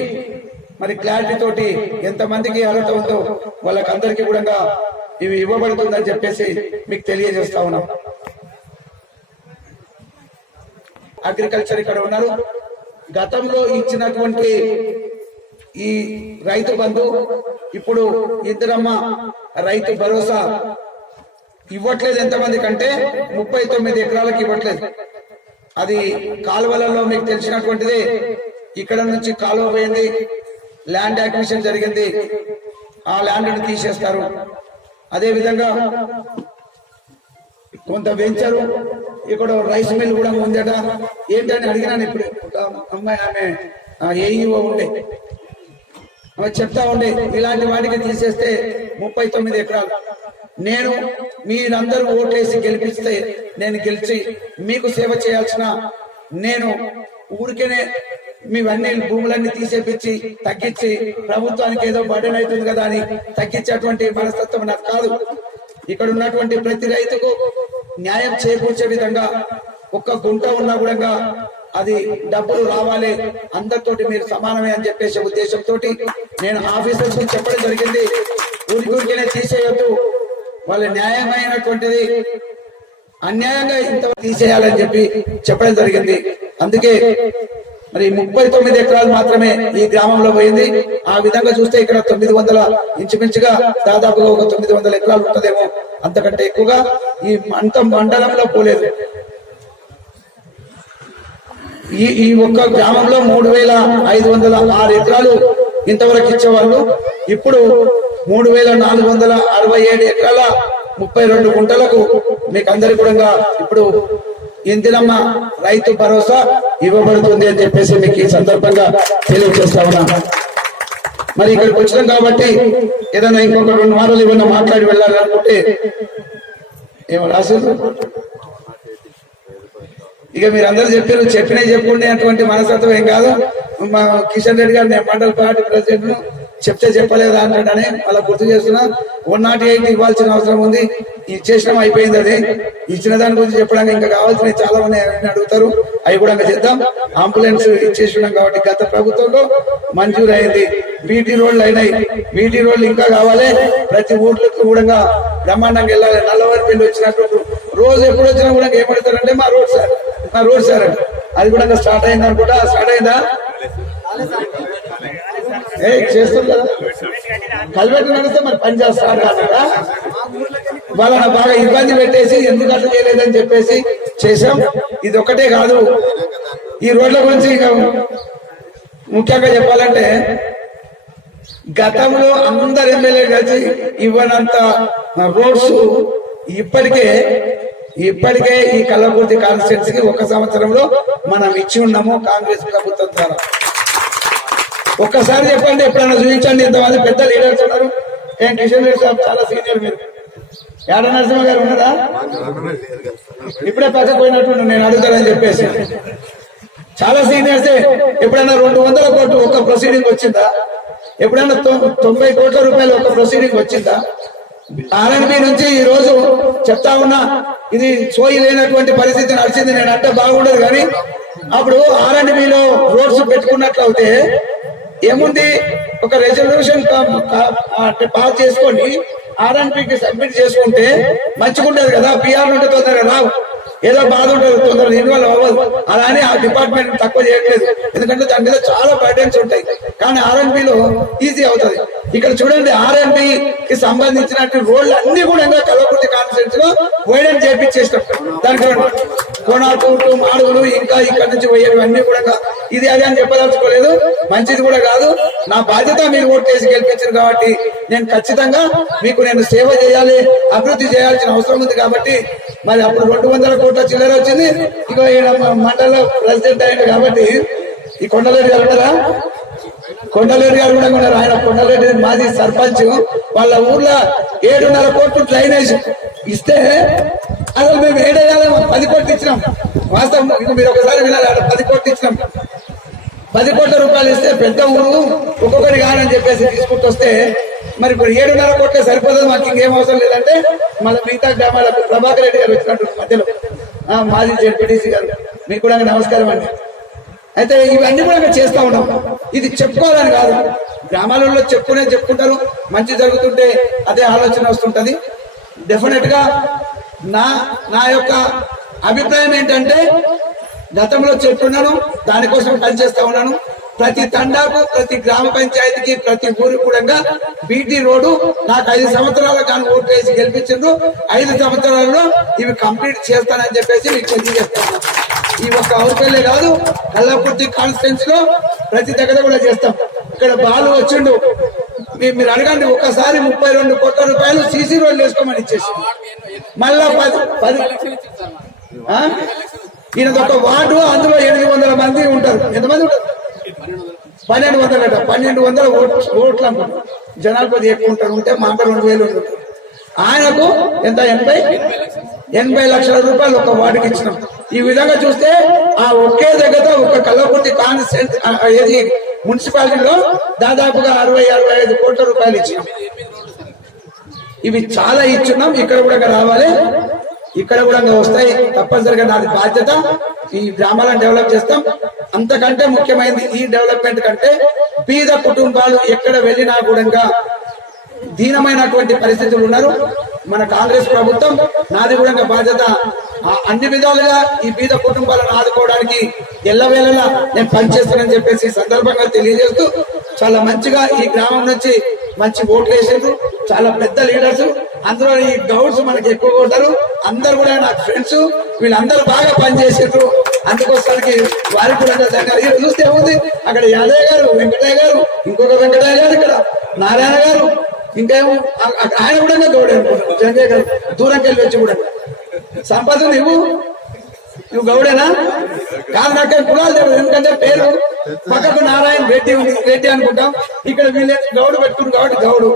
మరి క్లారిటీ తోటి ఎంతమందికి అర్హత ఉందో వాళ్ళకందరికీ కూడా ఇవి ఇవ్వబడుతుందని చెప్పేసి మీకు తెలియజేస్తా ఉన్నాం. అగ్రికల్చర్ ఇక్కడ ఉన్నారు. గతంలో ఇచ్చినటువంటి ఈ రైతు బంధు, ఇప్పుడు ఇందిరమ్మ రైతు భరోసా ఇవ్వట్లేదు. ఎంతమంది కంటే 39 ఎకరాలకు ఇవ్వట్లేదు. అది కాలువలలో మీకు తెలిసినటువంటిది. ఇక్కడ నుంచి కాలువ పోయింది, ల్యాండ్ యాక్విజిషన్ జరిగింది, ఆ ల్యాండ్ తీసేస్తారు. అదే విధంగా కొంత వెంచరు, ఇక్కడ రైస్ మిల్ కూడా ఉందట. ఏంటని అడిగినాను. ఇప్పుడు ఒక అమ్మాయి, ఆమె ఏఈఓ ఉండే, ఆమె చెప్తా ఉండే ఇలాంటి వాటికి తీసేస్తే 39 ఎకరాలు. నేను మీరందరూ ఓట్లేసి గెలిపిస్తే నేను గెలిచి మీకు సేవ చేయాల్సిన, నేను ఊరికేనే మీవన్నీ భూములన్నీ తీసేపించి తగ్గించి ప్రభుత్వానికి ఏదో బర్డెన్ అవుతుంది కదా అని తగ్గించేటువంటి మనస్తత్వం నాకు కాదు. ఇక్కడ ఉన్నటువంటి ప్రతి రైతుకు న్యాయం చేకూర్చే విధంగా, ఒక్క గుంట ఉన్నా కూడా అది డబ్బులు రావాలి, అందరితోటి మీరు సమానమే అని చెప్పేసే ఉద్దేశంతో నేను ఆఫీసర్స్ చెప్పడం జరిగింది. ఊరికూరికనే తీసేయొద్దు, వాళ్ళ న్యాయమైనటువంటిది అన్యాయంగా ఇంత తీసేయాలని చెప్పి చెప్పడం జరిగింది. అందుకే మరి 39 ఎకరాలు మాత్రమే ఈ గ్రామంలో పోయింది. ఆ విధంగా చూస్తే ఇక్కడ 900 ఇంచుమించుగా దాదాపుగా ఒక 900 ఎకరాలు ఉంటదేమో, అంతకంటే ఎక్కువగా ఈ మండలంలో పోలేదు. ఈ ఒక్క గ్రామంలో 3,506 ఎకరాలు ఇంతవరకు ఇచ్చేవాళ్ళు. ఇప్పుడు 3,467 ఎకరాల 32 గుంటలకు మీకు అందరికీ కూడా ఇప్పుడు ఇందిరమ్మ రైతు భరోసా ఇవ్వబడుతుంది అని చెప్పేసి మీకు ఈ సందర్భంగా తెలియజేస్తా ఉన్నాను. మరి ఇక్కడికి వచ్చినాం కాబట్టి ఏదైనా ఇంకొక 2 వారాలు ఏమైనా మాట్లాడి వెళ్ళాలనుకుంటే ఏమో రాసేది. ఇక మీరు అందరూ చెప్పినవి చెప్పుకునే అటువంటి మనస్తత్వం ఏం కాదు. మా కిషన్ రెడ్డి గారు, నేను మండల పార్టీ ప్రెసిడెంట్ ను, చెప్తే చెప్పలేదా అంటాడని అలా గుర్తు చేస్తున్నా. 108 ఇవ్వాల్సిన అవసరం ఉంది, ఇచ్చేసినాం, అయిపోయింది. అది ఇచ్చిన దాని గురించి చెప్పడానికి ఇంకా కావాల్సినవి చాలా మంది అడుగుతారు, అవి కూడా చేద్దాం. అంబులెన్స్ ఇచ్చేసినాం కాబట్టి గత ప్రభుత్వంలో మంజూరు అయింది. బీటీ రోడ్లు అయినాయి, బీటీ రోడ్లు ఇంకా కావాలి. ప్రతి ఊర్లకు కూడా బ్రహ్మాండంగా వెళ్ళాలి. నల్లవారి పెళ్లి వచ్చినట్టు రోజు ఎప్పుడు వచ్చినా కూడా ఏమడతారంటే మా రోడ్ సార్ అది కూడా స్టార్ట్ అయింది అనుకుంటా. స్టార్ట్ అయిందా? చేస్తుంది కదా కల్వెట్టు నడిస్తే మరి పని చేస్తారు కదా. వాళ్ళని బాగా ఇబ్బంది పెట్టేసి ఎందుకు అట్లా చేయలేదని చెప్పేసి చేశాం. ఇది ఒక్కటే కాదు, ఈ రోడ్ల గురించి ఇక ముఖ్యంగా చెప్పాలంటే గతంలో అందరు ఎమ్మెల్యే కలిసి ఇవ్వనంత రోడ్స్ ఇప్పటికే ఈ కల్లకుర్తి కాన్స్టిట్యున్సీకి 1 సంవత్సరంలో మనం ఇచ్చి ఉన్నాము కాంగ్రెస్ ప్రభుత్వం ద్వారా. ఒక్కసారి చెప్పండి, ఎప్పుడైనా చూపించండి. ఇంతమంది పెద్ద లీడర్స్ ఉన్నారు. కిషన్ రెడ్డి సాబ్ చాలా సీనియర్. మీరు యాడ నరసింహ గారు ఉన్నారా? ఇప్పుడే పక్కకు పోయినట్టు నేను అడుగుతానని చెప్పేసి చాలా సీనియర్సే. ఎప్పుడైనా 200 కోట్లు ఒక ప్రొసీడింగ్ వచ్చిందా? ఎప్పుడైనా 90 కోట్ల రూపాయలు ఒక ప్రొసీడింగ్ వచ్చిందా? ఆర్ఎన్బి నుంచి ఈ రోజు చెప్తా ఉన్నా, ఇది సోయి లేనటువంటి పరిస్థితి నడిచింది. నేను అంటే బాగుండదు కానీ అప్పుడు ఆర్ఎన్బిలో రోడ్స్ పెట్టుకున్నట్లయితే ఏముంది, ఒక రెజల్యూషన్ పాస్ చేసుకొని ఆర్ఎన్బికి సబ్మిట్ చేసుకుంటే మంచిగా ఉండదు కదా. పిఆర్ నుండి తొందరగా రావు, ఏదో బాధ ఉంటుంది, తొందరగా ఇన్వాల్వ్ అవ్వదు. అలా అని ఆ డిపార్ట్మెంట్ తక్కువ చేయట్లేదు, ఎందుకంటే దాని మీద చాలా బర్డెన్స్ ఉంటాయి. కానీ ఆర్ఎన్బిలో ఈజీ అవుతుంది. ఇక్కడ చూడండి, ఆర్ఎన్బికి సంబంధించినట్టు రోడ్లు అన్ని కూడా కల్లకుర్తి కాన్స్టిట్యున్సీ లో వైడెన్ చేపించేసినాం. దానికి కోనార్పు మాడుగులు ఇంకా ఇక్కడ నుంచి పోయేవన్నీ కూడా ఇది అది అని చెప్పదలుచుకోలేదు. మంచిది కూడా కాదు. నా బాధ్యత మీరు ఓటేసి గెలిపించారు కాబట్టి నేను ఖచ్చితంగా మీకు నేను సేవ చేయాలి, అభివృద్ధి చేయాల్సిన అవసరం ఉంది. కాబట్టి మరి అప్పుడు 200 కోట్ల చిల్లర వచ్చింది. ఇక మండల ప్రెసిడెంట్ అయ్యాడు కాబట్టి ఈ కొండలేరు గారు ఉన్నారా? కొండలేరు గారు కూడా ఉన్నారు. ఆయన కొండలేరు మాజీ సర్పంచ్. వాళ్ళ ఊర్లో 7.5 కోట్లు డ్రైనేజ్ ఇస్తే అసలు మేము ఏడేయాలి 10 కోట్లు ఇచ్చినాం. వాస్తవం మీరు ఒకసారి వినాలి, 10 కోట్లు ఇచ్చినాం. 10 కోట్ల రూపాయలు ఇస్తే పెద్ద ఊరు ఒక్కొక్కరి కానని చెప్పేసి తీసుకుంటూ వస్తే మరి ఇప్పుడు 7.5 కోట్లే సరిపోతుంది, మాకు ఇంకేం అవసరం లేదంటే మళ్ళీ మిగతా గ్రామాలకు ప్రభాకర్ రెడ్డి గారు వచ్చినట్టు మధ్యలో మాజీ జెడ్పీటీసీ గారు, మీకు కూడా నమస్కారం అండి. అయితే ఇవన్నీ కూడా చేస్తా ఉన్నాం. ఇది చెప్పుకోవాలని కాదు, గ్రామాలలో చెప్పుకుంటారు. మంచి జరుగుతుంటే అదే ఆలోచన వస్తుంటది. డెఫినెట్ గా నా యొక్క అభిప్రాయం ఏంటంటే గతంలో చెప్తున్నాను, దానికోసం పనిచేస్తా ఉన్నాను. ప్రతి తండాకు, ప్రతి గ్రామ పంచాయతీకి, ప్రతి ఊరు కూడా బీటీ రోడ్డు నాకు 5 సంవత్సరాలు కానీ ఓటు వేసి గెలిపించిండ్రు. 5 సంవత్సరాల్లో ఇవి కంప్లీట్ చేస్తానని చెప్పేసి మీకు తెలియజేస్తాను. ఈ ఒక్క అవసరమే కాదు, కల్లకుర్తి కాన్స్టిట్యున్సీ లో ప్రతి దగ్గర కూడా చేస్తాం. ఇక్కడ బాలు వచ్చిండు, మీరు అడగండి. ఒకసారి 32 కోట్ల రూపాయలు సీసీ రోడ్లు వేసుకోమని ఇచ్చేసి మళ్ళా 10 ఈయనది ఒక వార్డు, అందులో 800 మంది ఉంటారు. ఎంతమంది ఉంటారు? 1200 ఓట్లు అనుకుంటారు. జనాలు కొద్దిగా ఎక్కువ ఉంటారు. ఉంటే మా 2000 ఉంటారు. ఆయనకు ఎంత 80 లక్షల రూపాయలు ఒక వార్డుకి ఇచ్చినాం. ఈ విధంగా చూస్తే ఆ ఒకే దగ్గర ఒక కల్లకుర్తి కాన్స్టిట్యున్సీ మున్సిపాలిటీలో దాదాపుగా 60-65 కోట్ల రూపాయలు ఇచ్చినాం. ఇవి చాలా ఇచ్చున్నాం. ఇక్కడ కూడా రావాలి, ఇక్కడ కూడా వస్తాయి తప్పనిసరిగా. నాది బాధ్యత. ఈ గ్రామాలను డెవలప్ చేస్తాం. అంతకంటే ముఖ్యమైనది ఈ డెవలప్మెంట్ కంటే పేద కుటుంబాలు ఎక్కడ వెళ్ళినా కూడా దీనమైనటువంటి పరిస్థితులు ఉన్నారు. మన కాంగ్రెస్ ప్రభుత్వం, నాది కూడా బాధ్యత. అన్ని విధాలుగా ఈ పేద కుటుంబాలను ఆదుకోవడానికి ఎల్లవేళలా నేను పనిచేస్తానని చెప్పేసి సందర్భంగా తెలియజేస్తూ, చాలా మంచిగా ఈ గ్రామం నుంచి మంచి ఓట్లు వేసారు. చాలా పెద్ద లీడర్స్, అందులో ఈ గౌడ్స్ మనకి ఎక్కువ ఉంటారు. అందరు కూడా నాకు ఫ్రెండ్స్. వీళ్ళందరూ బాగా పనిచేసారు. అందుకోసానికి వారికి కూడా ధన్యవాదాలు. చూస్తే ఏముంది, అక్కడ యాదయ్య గారు, వెంకటయ్య గారు, ఇంకొక వెంకటయ్య గారు, ఇక్కడ నారాయణ గారు, ఇంకేమో ఆయన కూడా గౌడే అనుకుంటారు. జంజయ్ గారు దూరంకి వెళ్ళి వచ్చి కూడా సంపద నువ్వు గౌడేనా కాదు, నాకు కులాలు తెలియదు. ఎందుకంటే పేరు పక్కకు నారాయణ రెడ్డి ఉంది, రెడ్డి అనుకుంటాం. ఇక్కడ వీళ్ళు గౌడు పెట్టుకుని కాబట్టి గౌడు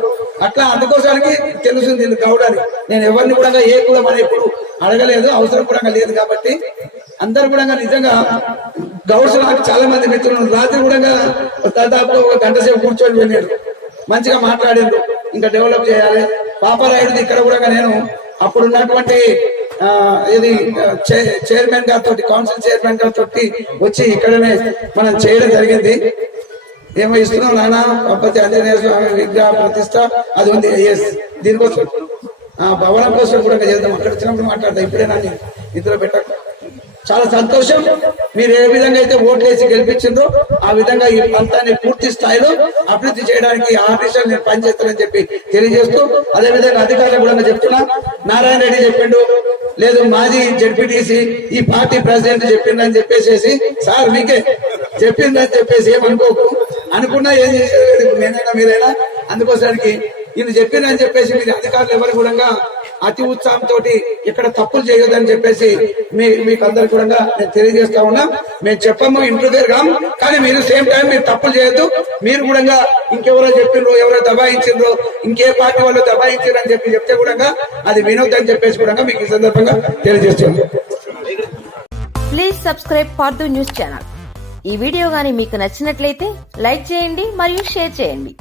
అట్లా. అందుకోసానికి తెలుస్తుంది గౌడు అని. నేను ఎవరిని కూడా ఏ కులం అని ఎప్పుడు అడగలేదు, అవసరం కూడా లేదు. కాబట్టి అందరు కూడా నిజంగా గౌడ్స్ నాకు చాలా మంది మిత్రులు. రాత్రి కూడా దాదాపు 1 గంట సేపు కూర్చొని వెళ్ళారు, మంచిగా మాట్లాడారు. ఇంకా డెవలప్ చేయాలి. పాపరాయుడిది ఇక్కడ కూడా నేను అప్పుడు ఉన్నటువంటి చైర్మన్ గారితో, కౌన్సిల్ చైర్మన్ గారితో వచ్చి ఇక్కడనే మనం చేయడం జరిగింది. ఏమో ఇస్తున్నాం నాన్న, పద్ధతి ఆంజనేయ స్వామి విగ్రహ ప్రతిష్ట అది ఉంది. దీనికోసం భవనం కోసం కూడా చేద్దాం. అక్కడ వచ్చినప్పుడు మాట్లాడతాం. ఇప్పుడే నన్ను ఇందులో పెట్టక చాలా సంతోషం. మీరు ఏ విధంగా అయితే ఓట్లు వేసి గెలిపించిందో ఆ విధంగా ఈ ప్రాంతాన్ని పూర్తి స్థాయిలో అభివృద్ధి చేయడానికి ఆఫీసర్ నేను పనిచేస్తానని చెప్పి తెలియజేస్తూ, అదే విధంగా అధికారులకు కూడా చెప్తున్నా. నారాయణ రెడ్డి చెప్పిండు, లేదు మాజీ జడ్పీటీసీ ఈ పార్టీ ప్రెసిడెంట్ చెప్పిందని చెప్పేసి, సార్ మీకే చెప్పిందని చెప్పేసి ఏమనుకోకు, అనుకున్నా ఏం చేసేది నేనైనా మీరైనా. అందుకోసానికి ఈయన చెప్పిందని చెప్పేసి మీరు అధికారులు ఎవరు కూడా అతి ఉత్సాహంతో ఇక్కడ తప్పులు చేయొద్దని చెప్పేసి మీకు అందరు కూడా నేను తెలియజేస్తా ఉన్నా. మేము చెప్పము ఇంటర్ఫియర్ కాము, కానీ మీరు సేమ్ టైం మీరు తప్పులు చేయొద్దు. మీరు కూడా ఇంకెవరో చెప్పిండ్రు, ఎవరో దబాయించిండ్రు, ఇంకే పార్టీ వాళ్ళు దబాయించారు అని చెప్పి చెప్తే కూడా అది వినొద్దని చెప్పేసి కూడా మీకు ఈ సందర్భంగా తెలియజేస్తున్నాం. Please subscribe for the news channel. ఈ వీడియో గానీ మీకు నచ్చినట్లయితే లైక్ చేయండి మరియు షేర్ చేయండి.